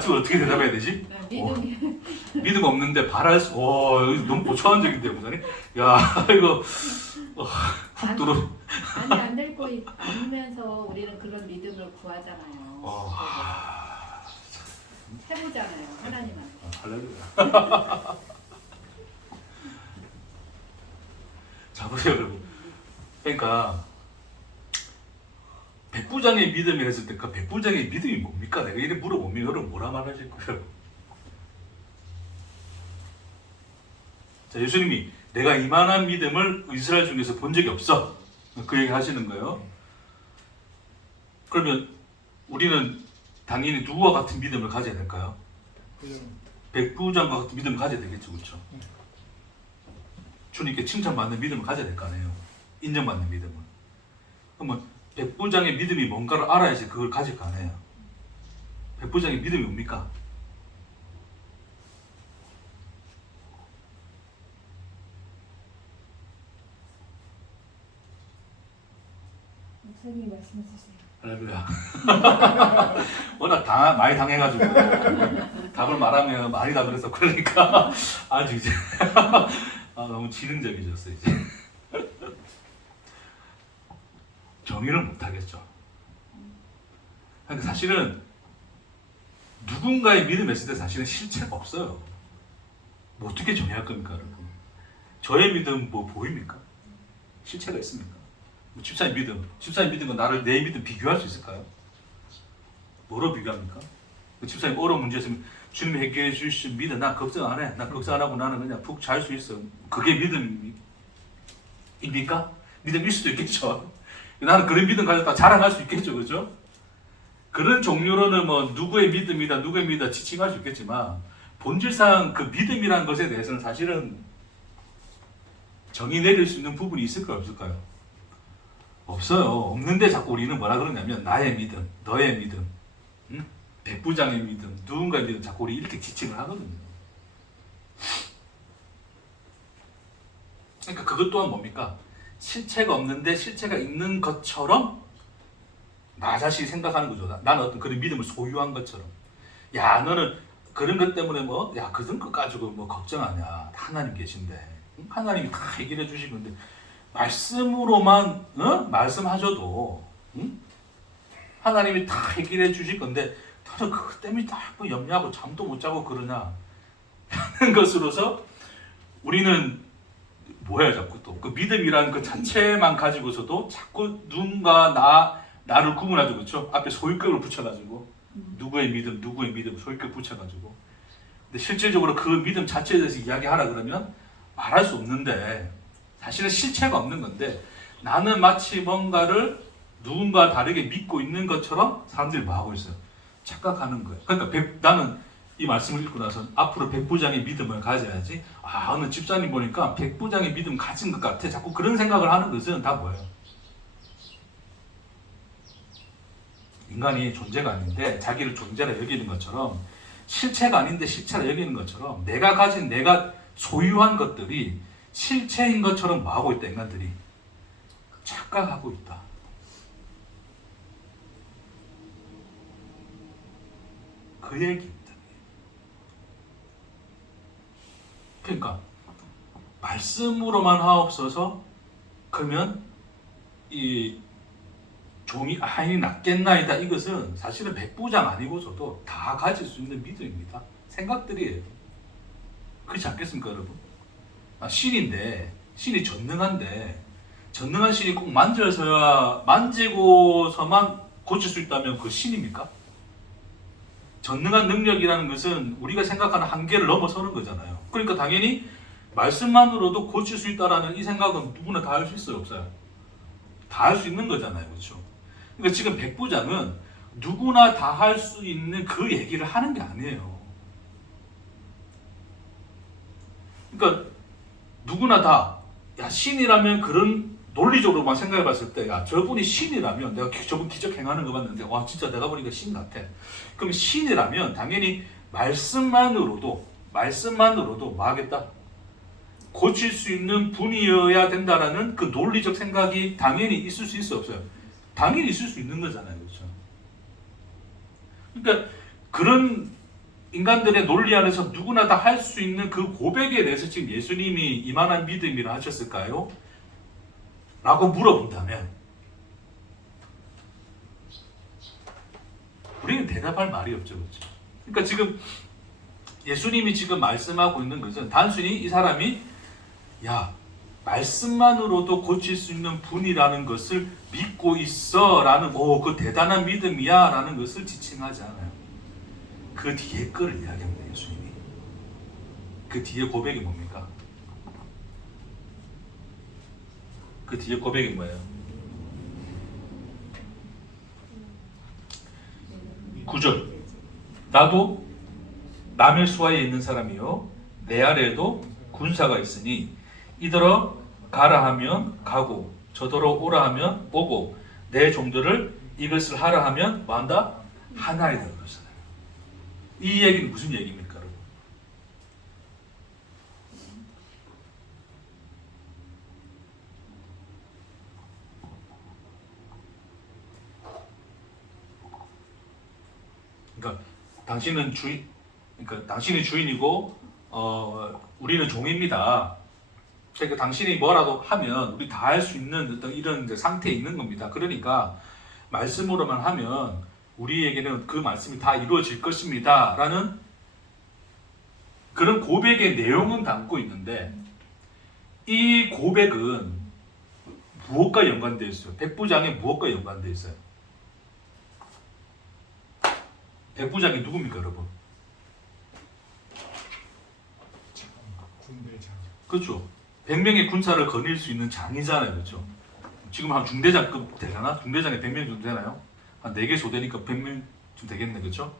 지금 어떻게 대답해야 되지? 믿음이 믿음 없는데 바랄 수, 이거 너무 고차원적인데 본사님. 야 이거 훅 들어. 아니 안 될 거 알면서 우리는 그런 믿음을 구하잖아요. 해보잖아요 하나님한테. 할렐루야. 자 보세요 여러분. 그러니까 백부장의 믿음이 했을 때 그 백부장의 믿음이 뭡니까? 내가 이래 물어보면 여러분 뭐라 말하실 거예요? 자 예수님이 내가 이만한 믿음을 이스라엘 중에서 본 적이 없어. 그 얘기 하시는 거예요. 그러면 우리는 당연히 누구와 같은 믿음을 가져야 될까요? 백부장과 같은 믿음을 가져야 되겠죠, 그렇죠? 주님께 칭찬받는 믿음을 가져야 될 거 아니에요. 인정받는 믿음을. 그러면 백부장의 믿음이 뭔가를 알아야지 그걸 가질 거 아니에요. 백부장의 믿음이 뭡니까? 목사님 말씀해 주세요. 할렐루야. 워낙 많이 당해가지고 답을 말하면 많이 답을 해서 그러니까 아주 이제 너무 지능적이졌어 이제. 정의를 못하겠죠. 그러니까 사실은 누군가의 믿음을 했을 때 사실은 실체가 없어요. 뭐 어떻게 정의할 겁니까 여러분? 저의 믿음 뭐 보입니까? 실체가 있습니까? 뭐 집사님 믿음과 나를 내 믿음 비교할 수 있을까요? 뭐로 비교합니까? 집사님 어려운 문제 있으면 주님이 해결해 주실 믿어. 나 걱정 안 해. 나 걱정 안 하고 나는 그냥 푹 잘 수 있어. 그게 믿음입니까? 믿음일 수도 있겠죠. 나는 그런 믿음 가졌다 자랑할 수 있겠죠, 그렇죠? 그런 종류로는 뭐 누구의 믿음이다 지칭할 수 있겠지만 본질상 그 믿음이라는 것에 대해서는 사실은 정의 내릴 수 있는 부분이 있을까요, 없을까요? 없어요. 없는데 자꾸 우리는 뭐라 그러냐면 나의 믿음, 너의 믿음, 백부장의 믿음, 누군가의 믿음 자꾸 우리 이렇게 지칭을 하거든요. 그러니까 그것 또한 뭡니까? 실체가 없는데 실체가 있는 것처럼 나 자신이 생각하는 거죠. 나는 어떤 그런 믿음을 소유한 것처럼. 야, 너는 그런 것 때문에 그런 것 가지고 걱정하냐. 하나님 계신데. 하나님이 다 해결해 주시는데 말씀으로만 말씀하셔도 하나님이 다 해결해 주실 건데 너는 그것 때문에 자꾸 염려하고 잠도 못 자고 그러냐 하는 것으로서 우리는 자꾸 또 그 믿음이라는 그 자체만 가지고서도 자꾸 나를 구분하죠, 그렇죠? 앞에 소유격을 붙여가지고 누구의 믿음 소유격 붙여가지고. 근데 실질적으로 그 믿음 자체에 대해서 이야기하라 그러면 말할 수 없는데 사실은 실체가 없는 건데 나는 마치 뭔가를 누군가 다르게 믿고 있는 것처럼 사람들이 뭐 하고 있어요? 착각하는 거예요. 그러니까 나는 이 말씀을 읽고 나서 앞으로 백부장의 믿음을 가져야지. 오늘 집사님 보니까 백부장의 믿음 가진 것 같아. 자꾸 그런 생각을 하는 것은 다 뭐예요? 인간이 존재가 아닌데 자기를 존재라 여기는 것처럼 실체가 아닌데 실체라 여기는 것처럼 내가 소유한 것들이 실체인 것처럼 뭐 하고 있다, 인간들이 착각하고 있다. 그 얘기입니다. 그러니까 말씀으로만 하옵소서. 그러면 이 종이 하인이 낫겠나이다. 이것은 사실은 백부장 아니고서도 다 가질 수 있는 믿음입니다. 생각들이에요. 그렇지 않겠습니까, 여러분? 신인데, 신이 전능한데, 전능한 신이 꼭 만지고서만 고칠 수 있다면 그 신입니까? 전능한 능력이라는 것은 우리가 생각하는 한계를 넘어서는 거잖아요. 그러니까 당연히 말씀만으로도 고칠 수 있다라는 이 생각은 누구나 다 할 수 있어요, 없어요? 다 할 수 있는 거잖아요, 그렇죠? 그러니까 지금 백부장은 누구나 다 할 수 있는 그 얘기를 하는 게 아니에요. 그러니까 누구나 다 신이라면 그런 논리적으로만 생각해 봤을 때 저분이 신이라면 내가 저분 기적 행하는 거 봤는데 와 진짜 내가 보니까 신 같아. 그럼 신이라면 당연히 말씀만으로도 뭐 하겠다? 고칠 수 있는 분이어야 된다라는 그 논리적 생각이 당연히 있을 수 있어요, 없어요? 당연히 있을 수 있는 거잖아요. 그렇죠? 그러니까 그런 인간들의 논리 안에서 누구나 다 할 수 있는 그 고백에 대해서 지금 예수님이 이만한 믿음이라 하셨을까요? 라고 물어본다면 우리는 대답할 말이 없죠. 그렇죠? 그러니까 지금 예수님이 지금 말씀하고 있는 것은 단순히 이 사람이 야 말씀만으로도 고칠 수 있는 분이라는 것을 믿고 있어 라는 그 대단한 믿음이야 라는 것을 지칭하지 않아요. 그 뒤에 거를 이야기합니다. 예수님이. 그 뒤에 고백이 뭡니까? 그 뒤에 고백이 뭐예요? 9절. 나도 남의 수하에 있는 사람이요 내 아래에도 군사가 있으니 이더러 가라 하면 가고 저더러 오라 하면 오고 내 종들을 이것을 하라 하면 뭐한다? 하나이다 그러잖아요. 이 얘기는 무슨 얘기입니까? 여러분? 그러니까 당신은 주인, 그러니까 당신이 주인이고 우리는 종입니다. 그러니까 당신이 뭐라도 하면 우리 다 할 수 있는 어떤 이런 이제 상태에 있는 겁니다. 그러니까 말씀으로만 하면 우리에게는 그 말씀이 다 이루어질 것입니다. 라는 그런 고백의 내용은 담고 있는데 이 고백은 무엇과 연관되어 있어요? 백부장이 무엇과 연관되어 있어요? 백부장이 누굽니까 여러분? 군대장. 그렇죠. 100명의 군사를 거닐 수 있는 장이잖아요. 그렇죠. 지금 한 중대장급 되려나? 중대장에 100명 정도 되나요? 한 4개 소대니까 100명쯤 되겠네. 그렇죠?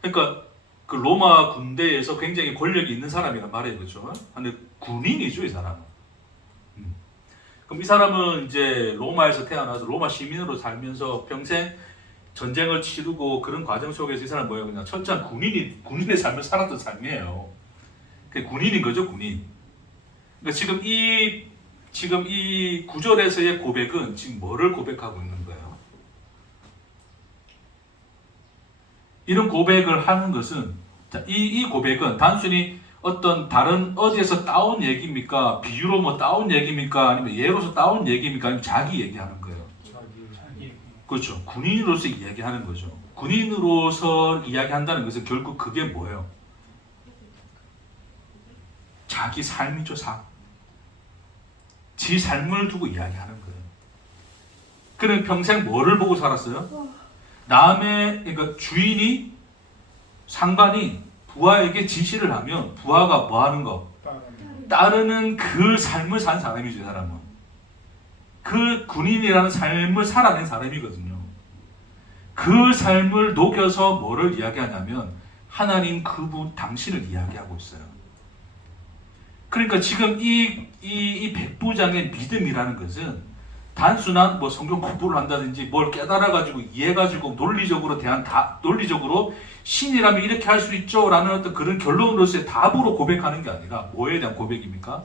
그러니까 그 로마 군대에서 굉장히 권력이 있는 사람이란 말이에요. 그렇죠? 근데 군인이죠, 이 사람은. 그럼 이 사람은 이제 로마에서 태어나서 로마 시민으로 살면서 평생 전쟁을 치르고 그런 과정 속에서 이 사람은 뭐예요? 그냥 철저한 군인의 삶을 살았던 삶이에요. 그 군인인 거죠, 군인. 그러니까 지금 이 구절에서의 고백은 지금 뭐를 고백하고 있는 거예요? 이런 고백을 하는 것은 이 고백은 단순히 어떤 다른 어디에서 따온 얘기입니까? 비유로 뭐 따온 얘기입니까? 아니면 예로서 따온 얘기입니까? 아니면 자기 얘기하는 거예요. 자기. 그렇죠. 군인으로서 이야기하는 거죠. 군인으로서 이야기한다는 것은 결국 그게 뭐예요? 자기 삶이죠, 삶. 지 삶을 두고 이야기하는 거예요. 그는 평생 뭐를 보고 살았어요? 남의, 그러니까 주인이, 상관이 부하에게 지시를 하면 부하가 뭐 하는 거? 따르는 그 삶을 산 사람이죠, 이 사람은. 그 군인이라는 삶을 살아낸 사람이거든요. 그 삶을 녹여서 뭐를 이야기하냐면 하나님 그분 당신을 이야기하고 있어요. 그러니까 지금 이 백부장의 믿음이라는 것은 단순한 뭐 성경 공부를 한다든지 뭘 깨달아가지고 이해가지고 논리적으로 신이라면 이렇게 할 수 있죠라는 어떤 그런 결론으로서의 답으로 고백하는 게 아니라 뭐에 대한 고백입니까?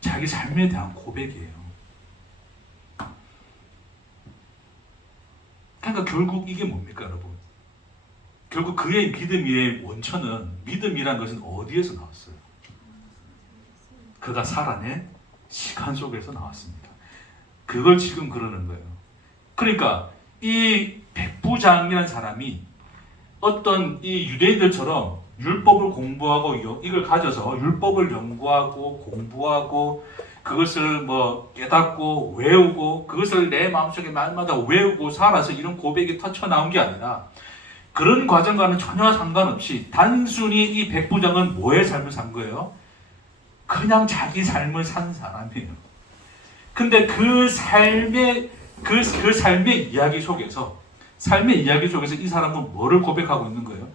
자기 삶에 대한 고백이에요. 그러니까 결국 이게 뭡니까, 여러분? 결국 그의 믿음의 원천은 믿음이란 것은 어디에서 나왔어요? 그가 살아낸 시간 속에서 나왔습니다. 그걸 지금 그러는 거예요. 그러니까 이 백부장이라는 사람이 어떤 이 유대인들처럼 율법을 공부하고 이걸 가져서 율법을 연구하고 공부하고 그것을 뭐 깨닫고 외우고 그것을 내 마음속에 날마다 외우고 살아서 이런 고백이 터쳐나온 게 아니라 그런 과정과는 전혀 상관없이 단순히 이 백부장은 뭐의 삶을 산 거예요? 그냥 자기 삶을 산 사람이에요. 근데 그 삶의 이야기 속에서 이 사람은 뭐를 고백하고 있는 거예요?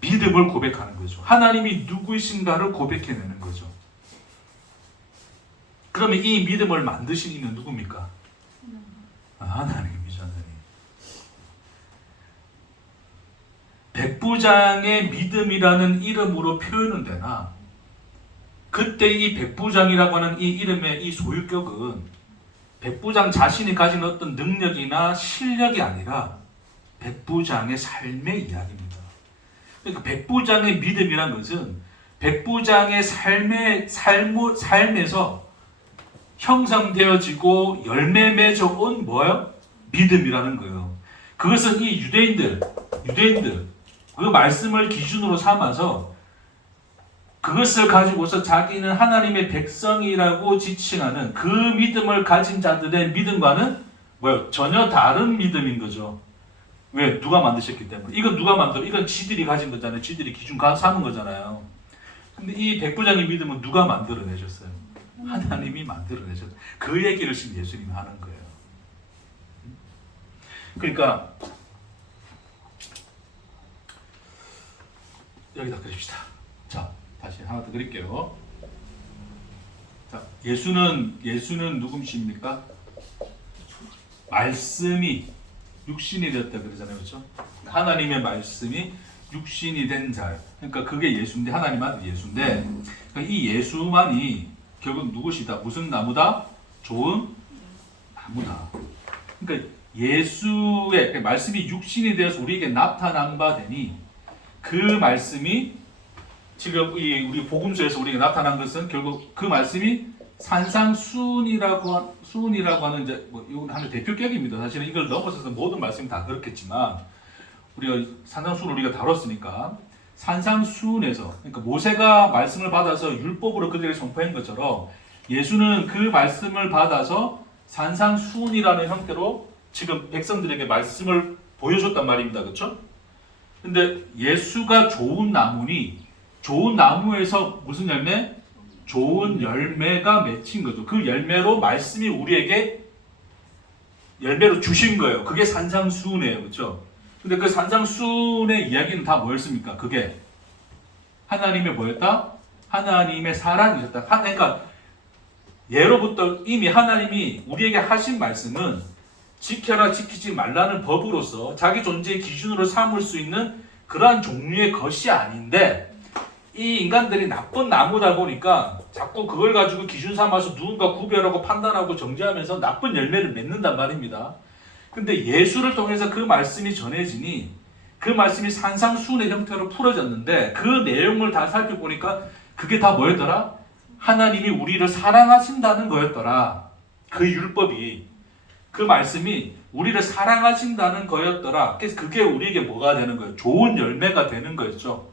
믿음을 고백하는 거죠. 하나님이 누구이신가를 고백해내는 거죠. 그러면 이 믿음을 만드신 이는 누굽니까? 하나님이잖아요. 백부장의 믿음이라는 이름으로 표현은 되나 그때 이 백부장이라고 하는 이 이름의 이 소유격은 백부장 자신이 가진 어떤 능력이나 실력이 아니라 백부장의 삶의 이야기입니다. 그러니까 백부장의 믿음이란 것은 백부장의 삶에서 형성되어지고 열매 맺어온 뭐예요? 믿음이라는 거예요. 그것은 이 유대인들 그 말씀을 기준으로 삼아서 그것을 가지고서 자기는 하나님의 백성이라고 지칭하는 그 믿음을 가진 자들의 믿음과는 뭐예요? 전혀 다른 믿음인 거죠. 왜? 누가 만드셨기 때문에. 이건 누가 만들어? 이건 지들이 가진 거잖아요. 지들이 기준 삼은 거잖아요. 근데 이 백부장의 믿음은 누가 만들어내셨어요? 하나님이 만들어내셨어요. 그 얘기를 지금 예수님이 하는 거예요. 그러니까 여기다 그립시다. 자, 다시 하나 더 그릴게요. 자, 예수는 누구십니까? 말씀이 육신이 되었다 그러잖아요, 그렇죠? 하나님의 말씀이 육신이 된 자. 그러니까 그게 예수인데 하나님 아들 예수인데 그러니까 이 예수만이 결국 누구시다? 무슨 나무다? 좋은 나무다. 그러니까 예수의 말씀이 육신이 되어서 우리에게 나타난 바 되니 그 말씀이 지금 우리 복음서에서 우리에게 나타난 것은 결국 그 말씀이 산상수훈이라고 하는 이제 뭐 이건 하나의 대표격입니다. 사실은 이걸 넘어서서 모든 말씀이 다 그렇겠지만 우리가 산상수훈을 우리가 다뤘으니까 산상수훈에서 그러니까 모세가 말씀을 받아서 율법으로 그들에게 선포한 것처럼 예수는 그 말씀을 받아서 산상수훈이라는 형태로 지금 백성들에게 말씀을 보여줬단 말입니다. 그렇죠? 근데 예수가 좋은 나무니 좋은 나무에서 무슨 열매? 좋은 열매가 맺힌 거죠. 그 열매로 말씀이 우리에게 열매로 주신 거예요. 그게 산상수훈이에요. 그렇죠? 근데 그 산상수훈의 이야기는 다 뭐였습니까? 그게 하나님의 뭐였다? 하나님의 사랑이셨다. 그러니까 예로부터 이미 하나님이 우리에게 하신 말씀은 지켜라 지키지 말라는 법으로서 자기 존재의 기준으로 삼을 수 있는 그러한 종류의 것이 아닌데 이 인간들이 나쁜 나무다 보니까 자꾸 그걸 가지고 기준 삼아서 누군가 구별하고 판단하고 정죄하면서 나쁜 열매를 맺는단 말입니다. 근데 예수를 통해서 그 말씀이 전해지니 그 말씀이 산상수훈의 형태로 풀어졌는데 그 내용을 다 살펴보니까 그게 다 뭐였더라? 하나님이 우리를 사랑하신다는 거였더라. 그 율법이 그 말씀이 우리를 사랑하신다는 거였더라. 그래서 그게 우리에게 뭐가 되는 거예요? 좋은 열매가 되는 거였죠.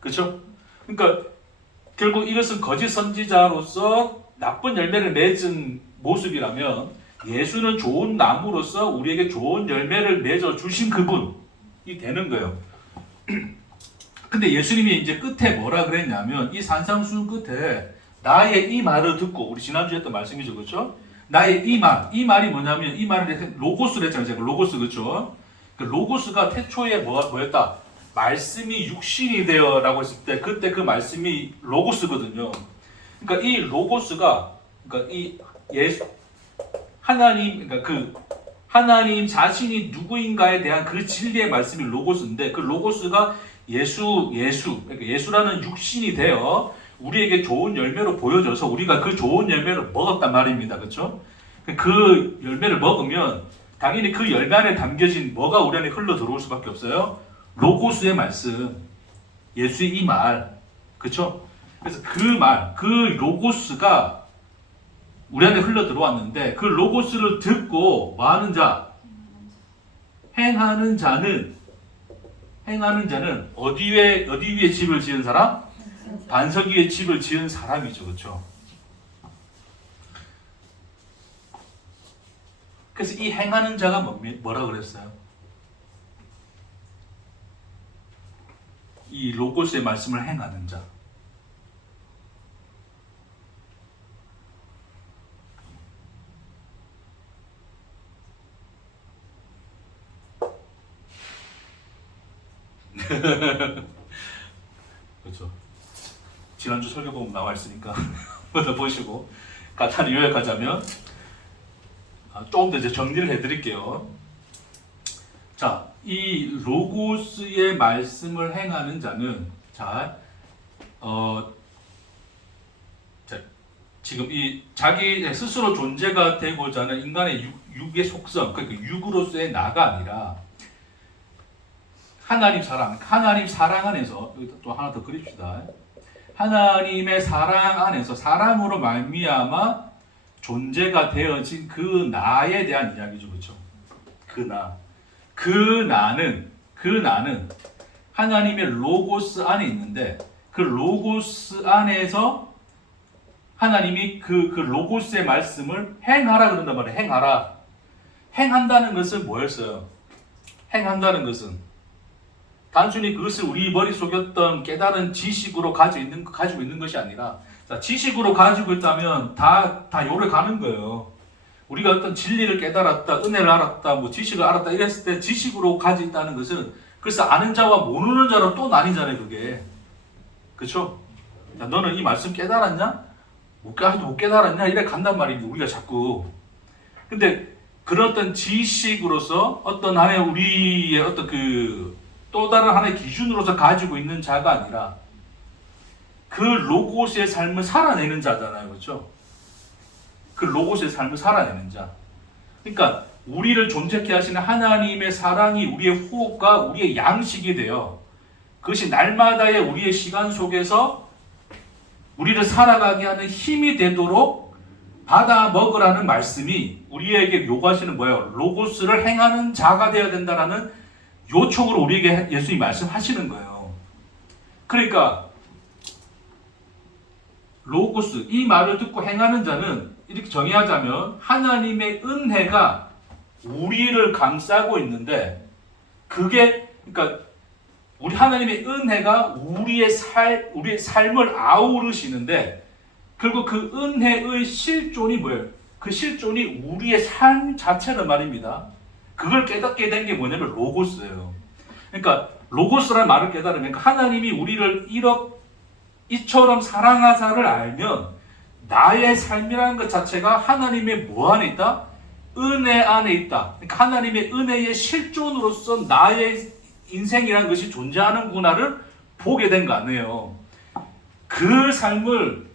그렇죠? 그러니까 결국 이것은 거짓 선지자로서 나쁜 열매를 맺은 모습이라면 예수는 좋은 나무로서 우리에게 좋은 열매를 맺어 주신 그분이 되는 거예요. 근데 예수님이 이제 끝에 뭐라 그랬냐면 이 산상수훈 끝에 나의 이 말을 듣고 우리 지난주에 했던 말씀이죠. 그렇죠? 나의 이 말이 뭐냐면 이 말을 로고스를 했잖아요. 제가 로고스 그렇죠? 그 로고스가 태초에 뭐였다? 말씀이 육신이 되어라고 했을 때 그때 그 말씀이 로고스거든요. 그러니까 이 로고스가 그러니까 이 하나님 그러니까 그 하나님 자신이 누구인가에 대한 그 진리의 말씀이 로고스인데 그 로고스가 예수 그러니까 예수라는 육신이 되어 우리에게 좋은 열매로 보여줘서 우리가 그 좋은 열매를 먹었단 말입니다. 그렇죠? 그 열매를 먹으면 당연히 그 열매 안에 담겨진 뭐가 우리 안에 흘러 들어올 수밖에 없어요. 로고스의 말씀, 예수의 이 말, 그렇죠? 그래서 그 말, 그 로고스가 우리 안에 흘러 들어왔는데 그 로고스를 듣고 뭐 하는 자? 행하는 자는 어디 위에 집을 지은 사람? 반석 위에 집을 지은 사람이죠. 그렇죠? 그래서 이 행하는 자가 뭐라 그랬어요? 이 로고스의 말씀을 행하는 자. 그렇죠. 지난주 설교 보면 나와 있으니까 먼저 보시고 간단히 요약하자면 조금 더 이제 정리를 해드릴게요. 자, 이 로고스의 말씀을 행하는 자는 지금 이 자기 스스로 존재가 되고자 하는 인간의 육의 속성, 그러니까 육으로서의 나가 아니라 하나님 사랑 안에서 또 하나 더 그립시다. 하나님의 사랑 안에서 사랑으로 말미암아 존재가 되어진 그 나에 대한 이야기죠, 그렇죠? 그 나는 하나님의 로고스 안에 있는데 그 로고스 안에서 하나님이 그 로고스의 말씀을 행하라 그런단 말이에요. 행하라. 행한다는 것은 뭐였어요? 행한다는 것은 단순히 그것을 우리 머릿속에 어떤 깨달은 지식으로 가지고 있는 것이 아니라, 자, 지식으로 가지고 있다면 다 요래 가는 거예요. 우리가 어떤 진리를 깨달았다, 은혜를 알았다, 뭐 지식을 알았다 이랬을 때 지식으로 가지고 있다는 것은 그래서 아는 자와 모르는 자로 또 나뉘잖아요, 그게. 그렇죠? 자, 너는 이 말씀 깨달았냐? 못 깨달았냐? 이래 간단 말입니다, 우리가 자꾸. 근데 그런 어떤 지식으로서 어떤 하나의 우리의 어떤 또 다른 하나의 기준으로서 가지고 있는 자가 아니라 그 로고스의 삶을 살아내는 자잖아요. 그렇죠? 그 로고스의 삶을 살아내는 자. 그러니까 우리를 존재케 하시는 하나님의 사랑이 우리의 호흡과 우리의 양식이 되어 그것이 날마다의 우리의 시간 속에서 우리를 살아가게 하는 힘이 되도록 받아 먹으라는 말씀이 우리에게 요구하시는 뭐예요? 로고스를 행하는 자가 되어야 된다라는 요청으로 우리에게 예수님이 말씀하시는 거예요. 그러니까 로고스, 이 말을 듣고 행하는 자는 이렇게 정의하자면 하나님의 은혜가 우리를 감싸고 있는데 그게 그러니까 우리 하나님의 은혜가 우리의 삶을 아우르시는데 결국 그 은혜의 실존이 뭐예요? 그 실존이 우리의 삶 자체란 말입니다. 그걸 깨닫게 된 게 뭐냐면 로고스예요. 그러니까 로고스라는 말을 깨달으면 하나님이 우리를 이처럼 사랑하사를 알면 나의 삶이라는 것 자체가 하나님의 뭐 안에 있다? 은혜 안에 있다. 그러니까 하나님의 은혜의 실존으로서 나의 인생이라는 것이 존재하는구나를 보게 된 거 아니에요. 그 삶을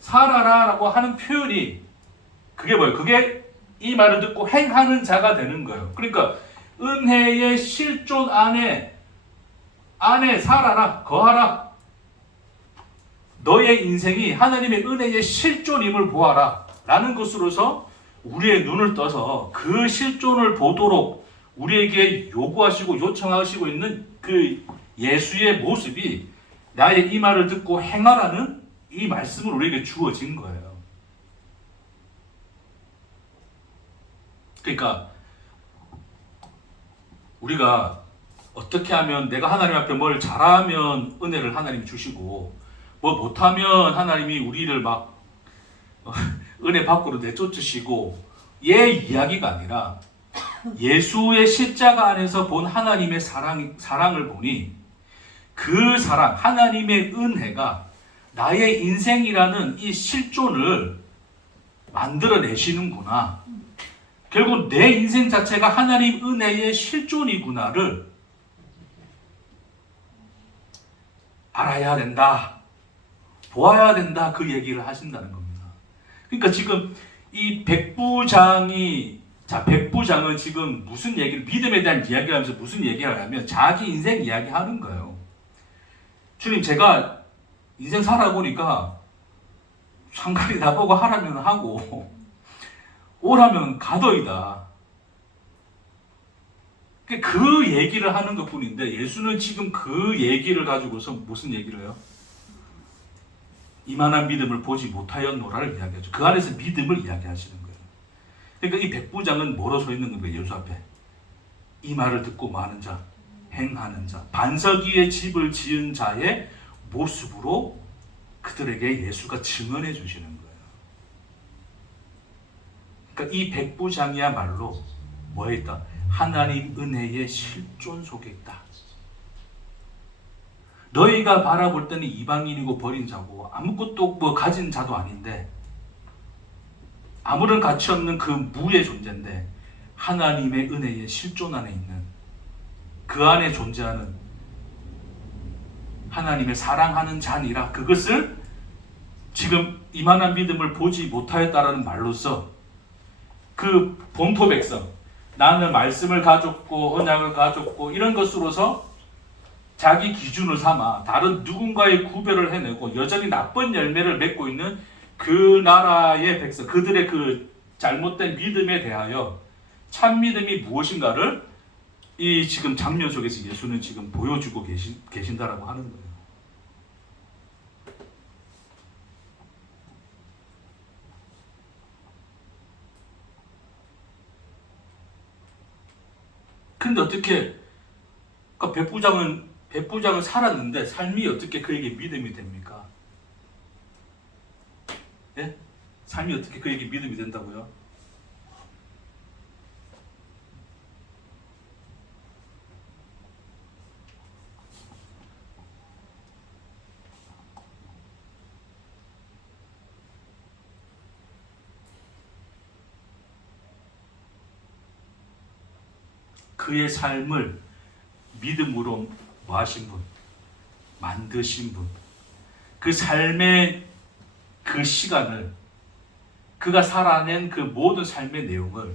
살아라라고 하는 표현이 그게 뭐예요? 그게 이 말을 듣고 행하는 자가 되는 거예요. 그러니까 은혜의 실존 안에 살아라, 거하라. 너의 인생이 하나님의 은혜의 실존임을 보아라 라는 것으로서 우리의 눈을 떠서 그 실존을 보도록 우리에게 요구하시고 요청하시고 있는 그 예수의 모습이 나의 이 말을 듣고 행하라는 이 말씀을 우리에게 주어진 거예요. 그러니까 우리가 어떻게 하면 내가 하나님 앞에 뭘 잘하면 은혜를 하나님이 주시고 뭐 못하면 하나님이 우리를 막 은혜 밖으로 내쫓으시고 얘 이야기가 아니라 예수의 십자가 안에서 본 하나님의 사랑을 보니 그 사랑, 하나님의 은혜가 나의 인생이라는 이 실존을 만들어내시는구나. 결국 내 인생 자체가 하나님 은혜의 실존이구나를 알아야 된다. 보아야 된다. 그 얘기를 하신다는 겁니다. 그러니까 지금 이 백부장은 지금 무슨 얘기를, 믿음에 대한 이야기를 하면서 무슨 얘기를 하냐면 자기 인생 이야기 하는 거예요. 주님, 제가 인생 살아보니까 상관이 나보고 하라면 하고 오라면 가더이다. 그 얘기를 하는 것 뿐인데 예수는 지금 그 얘기를 가지고서 무슨 얘기를 해요? 이만한 믿음을 보지 못하였노라를 이야기하죠. 그 안에서 믿음을 이야기하시는 거예요. 그러니까 이 백부장은 뭐로 서 있는 거예요? 예수 앞에. 이 말을 듣고 마는 자, 행하는 자, 반석 위에 집을 지은 자의 모습으로 그들에게 예수가 증언해 주시는 거예요. 그러니까 이 백부장이야말로 뭐에 있다? 하나님 은혜의 실존 속에 있다. 너희가 바라볼 때는 이방인이고 버린 자고 아무것도 뭐 가진 자도 아닌데 아무런 가치 없는 그 무의 존재인데 하나님의 은혜의 실존 안에 있는 그 안에 존재하는 하나님의 사랑하는 자니라. 그것을 지금 지금 이만한 믿음을 보지 못하였다라는 말로써 그 본토 백성, 나는 말씀을 가졌고 언약을 가졌고 이런 것으로서 자기 기준을 삼아 다른 누군가의 구별을 해내고 여전히 나쁜 열매를 맺고 있는 그 나라의 백성, 그들의 그 잘못된 믿음에 대하여 참 믿음이 무엇인가를 이 지금 장면 속에서 예수는 지금 보여주고 계신다라고 하는 거예요. 근데 어떻게 그러니까 백부장은 살았는데 삶이 어떻게 그에게 믿음이 됩니까? 예? 삶이 어떻게 그에게 믿음이 된다고요? 그의 삶을 믿음으로 뭐 하신 분? 만드신 분. 그 삶의 그 시간을 그가 살아낸 그 모든 삶의 내용을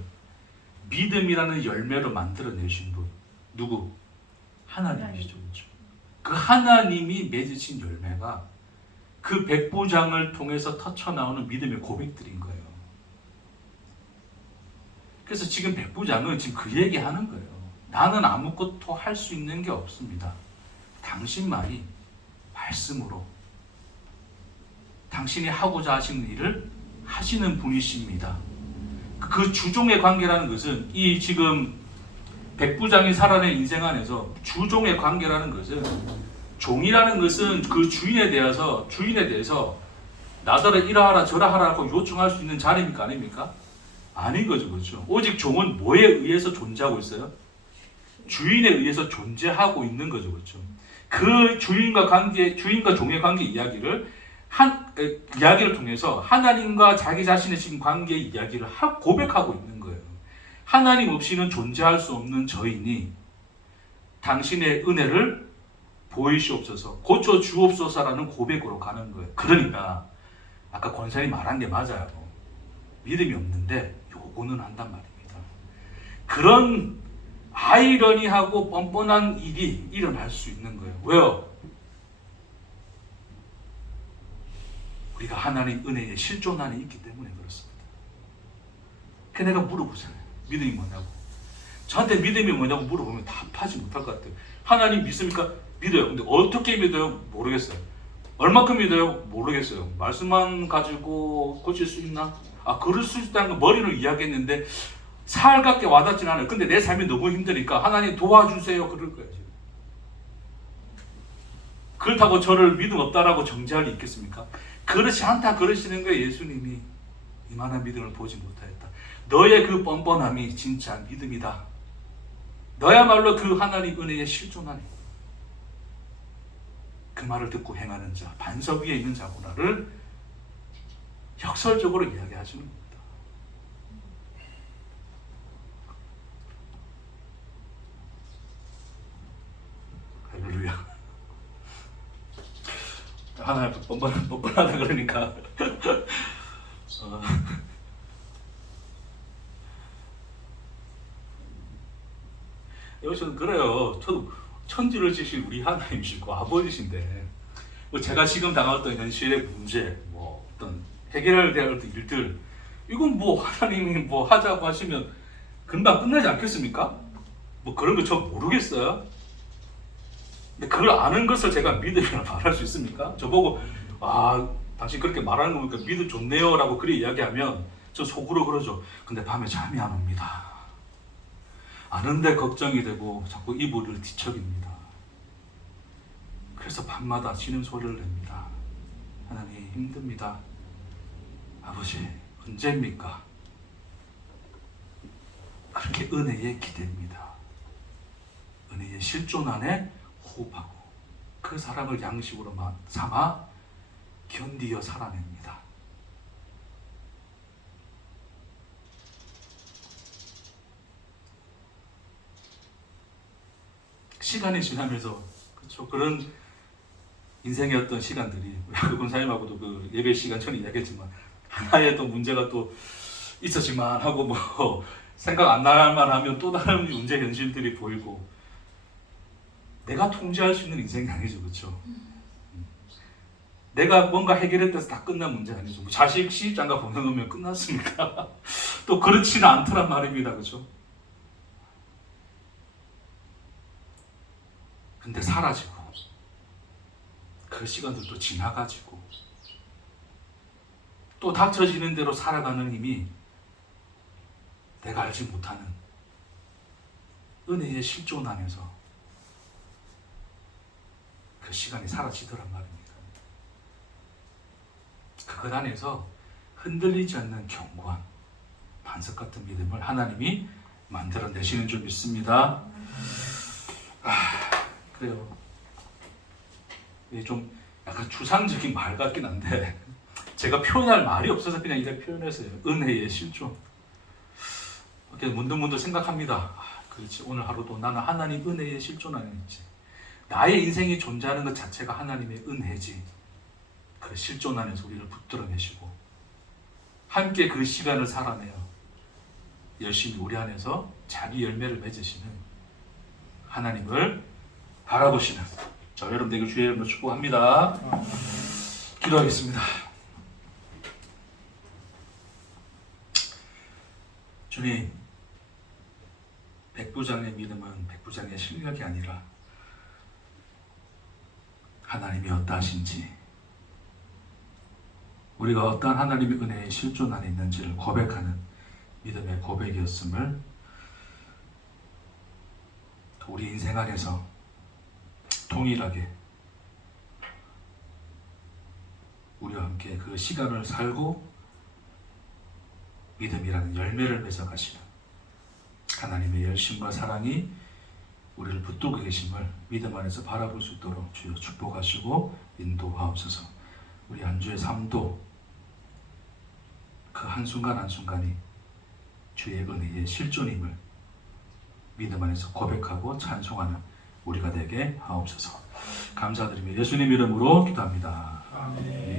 믿음이라는 열매로 만들어내신 분. 누구? 하나님이시죠. 그렇죠? 그 하나님이 맺으신 열매가 그 백부장을 통해서 터쳐나오는 믿음의 고백들인 거예요. 그래서 지금 백부장은 지금 그 얘기하는 거예요. 나는 아무것도 할 수 있는 게 없습니다. 당신만이 말씀으로 당신이 하고자 하시는 일을 하시는 분이십니다. 그 주종의 관계라는 것은 이 지금 백부장이 살아낸 인생 안에서 주종의 관계라는 것은 종이라는 것은 그 주인에 대해서 나더러 이러하라 저러하라고 요청할 수 있는 자리입니까 아닙니까? 아닌 거죠. 그렇죠? 오직 종은 뭐에 의해서 존재하고 있어요? 주인에 의해서 존재하고 있는 거죠. 그렇죠? 그 주인과 종의 관계 이야기를 이야기를 통해서 하나님과 자기 자신의 지금 관계의 이야기를 고백하고 있는 거예요. 하나님 없이는 존재할 수 없는 저희니 당신의 은혜를 보이시옵소서, 고쳐 주옵소서라는 고백으로 가는 거예요. 그러니까 아까 권사님이 말한 게 맞아요. 믿음이 없는데 요구는 한단 말입니다. 그런 아이러니하고 뻔뻔한 일이 일어날 수 있는 거예요. 왜요? 우리가 하나님 은혜에 실존 안에 있기 때문에 그렇습니다. 그 내가 물어보잖아요. 믿음이 뭐냐고. 저한테 믿음이 뭐냐고 물어보면 답하지 못할 것 같아요. 하나님 믿습니까? 믿어요. 근데 어떻게 믿어요? 모르겠어요. 얼마큼 믿어요? 모르겠어요. 말씀만 가지고 고칠 수 있나? 그럴 수 있다는 거 머리로 이야기했는데 살갑게 와닿진 않아요. 근데 내 삶이 너무 힘드니까 하나님 도와주세요. 그럴 거예요. 지금. 그렇다고 저를 믿음 없다라고 정죄할 리 있겠습니까? 그렇지 않다 그러시는 거예요. 예수님이 이만한 믿음을 보지 못하였다. 너의 그 뻔뻔함이 진짜 믿음이다. 너야말로 그 하나님 은혜의 실존하네. 그 말을 듣고 행하는 자, 반석 위에 있는 자구나를 역설적으로 이야기하시는 겁니다. 할렐루야. 하나님 뻔뻔하다 그러니까 여기서는 그래요. 저도 천지를 지신 우리 하나님이시고 아버지신데 뭐 제가 지금 당했던 현실의 문제, 뭐 어떤 해결해야 될 어떤 일들, 이건 뭐 하나님이 뭐 하자고 하시면 금방 끝나지 않겠습니까? 뭐 그런 거 저 모르겠어요. 근데 그걸 아는 것을 제가 믿음이라고 말할 수 있습니까? 저보고 당신 그렇게 말하는 거 보니까 믿음 좋네요 라고 그렇게 이야기하면 저 속으로 그러죠. 근데 밤에 잠이 안 옵니다. 아는데 걱정이 되고 자꾸 이불을 뒤척입니다. 그래서 밤마다 신음소리를 냅니다. 하나님 힘듭니다. 아버지 언제입니까? 그렇게 은혜에 기대입니다. 은혜의 실존 안에 호흡하고 그 사랑을 양식으로 삼아 견디어 살아냅니다. 시간이 지나면서 그렇죠. 그런 인생의 어떤 시간들이 그 권사님하고도 그 예배 시간 전에 이야기했지만 하나의 또 문제가 또 있었지만 하고 뭐 생각 안 날 만하면 또 다른 문제 현실들이 보이고 내가 통제할 수 있는 인생이 아니죠, 그렇죠? 내가 뭔가 해결했다 해서 다 끝난 문제 아니죠. 뭐 자식 시집장가 보내놓으면 끝났습니까? 또 그렇지는 않더란 말입니다, 그렇죠? 근데 사라지고 그 시간들도 지나가지고 또 닥쳐지는 대로 살아가는 힘이 내가 알지 못하는 은혜의 실존 안에서 그 시간이 사라지더란 말입니다. 그것 안에서 흔들리지 않는 견고한 반석 같은 믿음을 하나님이 만들어내시는 줄 믿습니다. 그래요. 이게 좀 약간 추상적인 말 같긴 한데 제가 표현할 말이 없어서 그냥 이렇게 표현했어요. 은혜의 실존. 이렇게 문득문득 생각합니다. 그렇지, 오늘 하루도 나는 하나님 은혜의 실존 안에 있지. 나의 인생이 존재하는 것 자체가 하나님의 은혜지. 그 실존 안에서 우리를 붙들어내시고 함께 그 시간을 살아내어 열심히 우리 안에서 자기 열매를 맺으시는 하나님을 바라보시는 저 여러분들에게 주의 이름으로 축복합니다. 기도하겠습니다. 주님, 백부장의 믿음은 백부장의 실력이 아니라 하나님이 어떠하신지, 우리가 어떠한 하나님의 은혜의 실존 안에 있는지를 고백하는 믿음의 고백이었음을 우리 인생 안에서 동일하게 우리와 함께 그 시간을 살고 믿음이라는 열매를 맺어가시는 하나님의 열심과 사랑이 우리를 붙들고 계심을 믿음 안에서 바라볼 수 있도록 주여 축복하시고 인도하옵소서. 우리 한 주의 삶도 그 한순간 한순간이 주의 은혜의 실존임을 믿음 안에서 고백하고 찬송하는 우리가 되게 하옵소서. 감사드리며 예수님 이름으로 기도합니다. 아멘.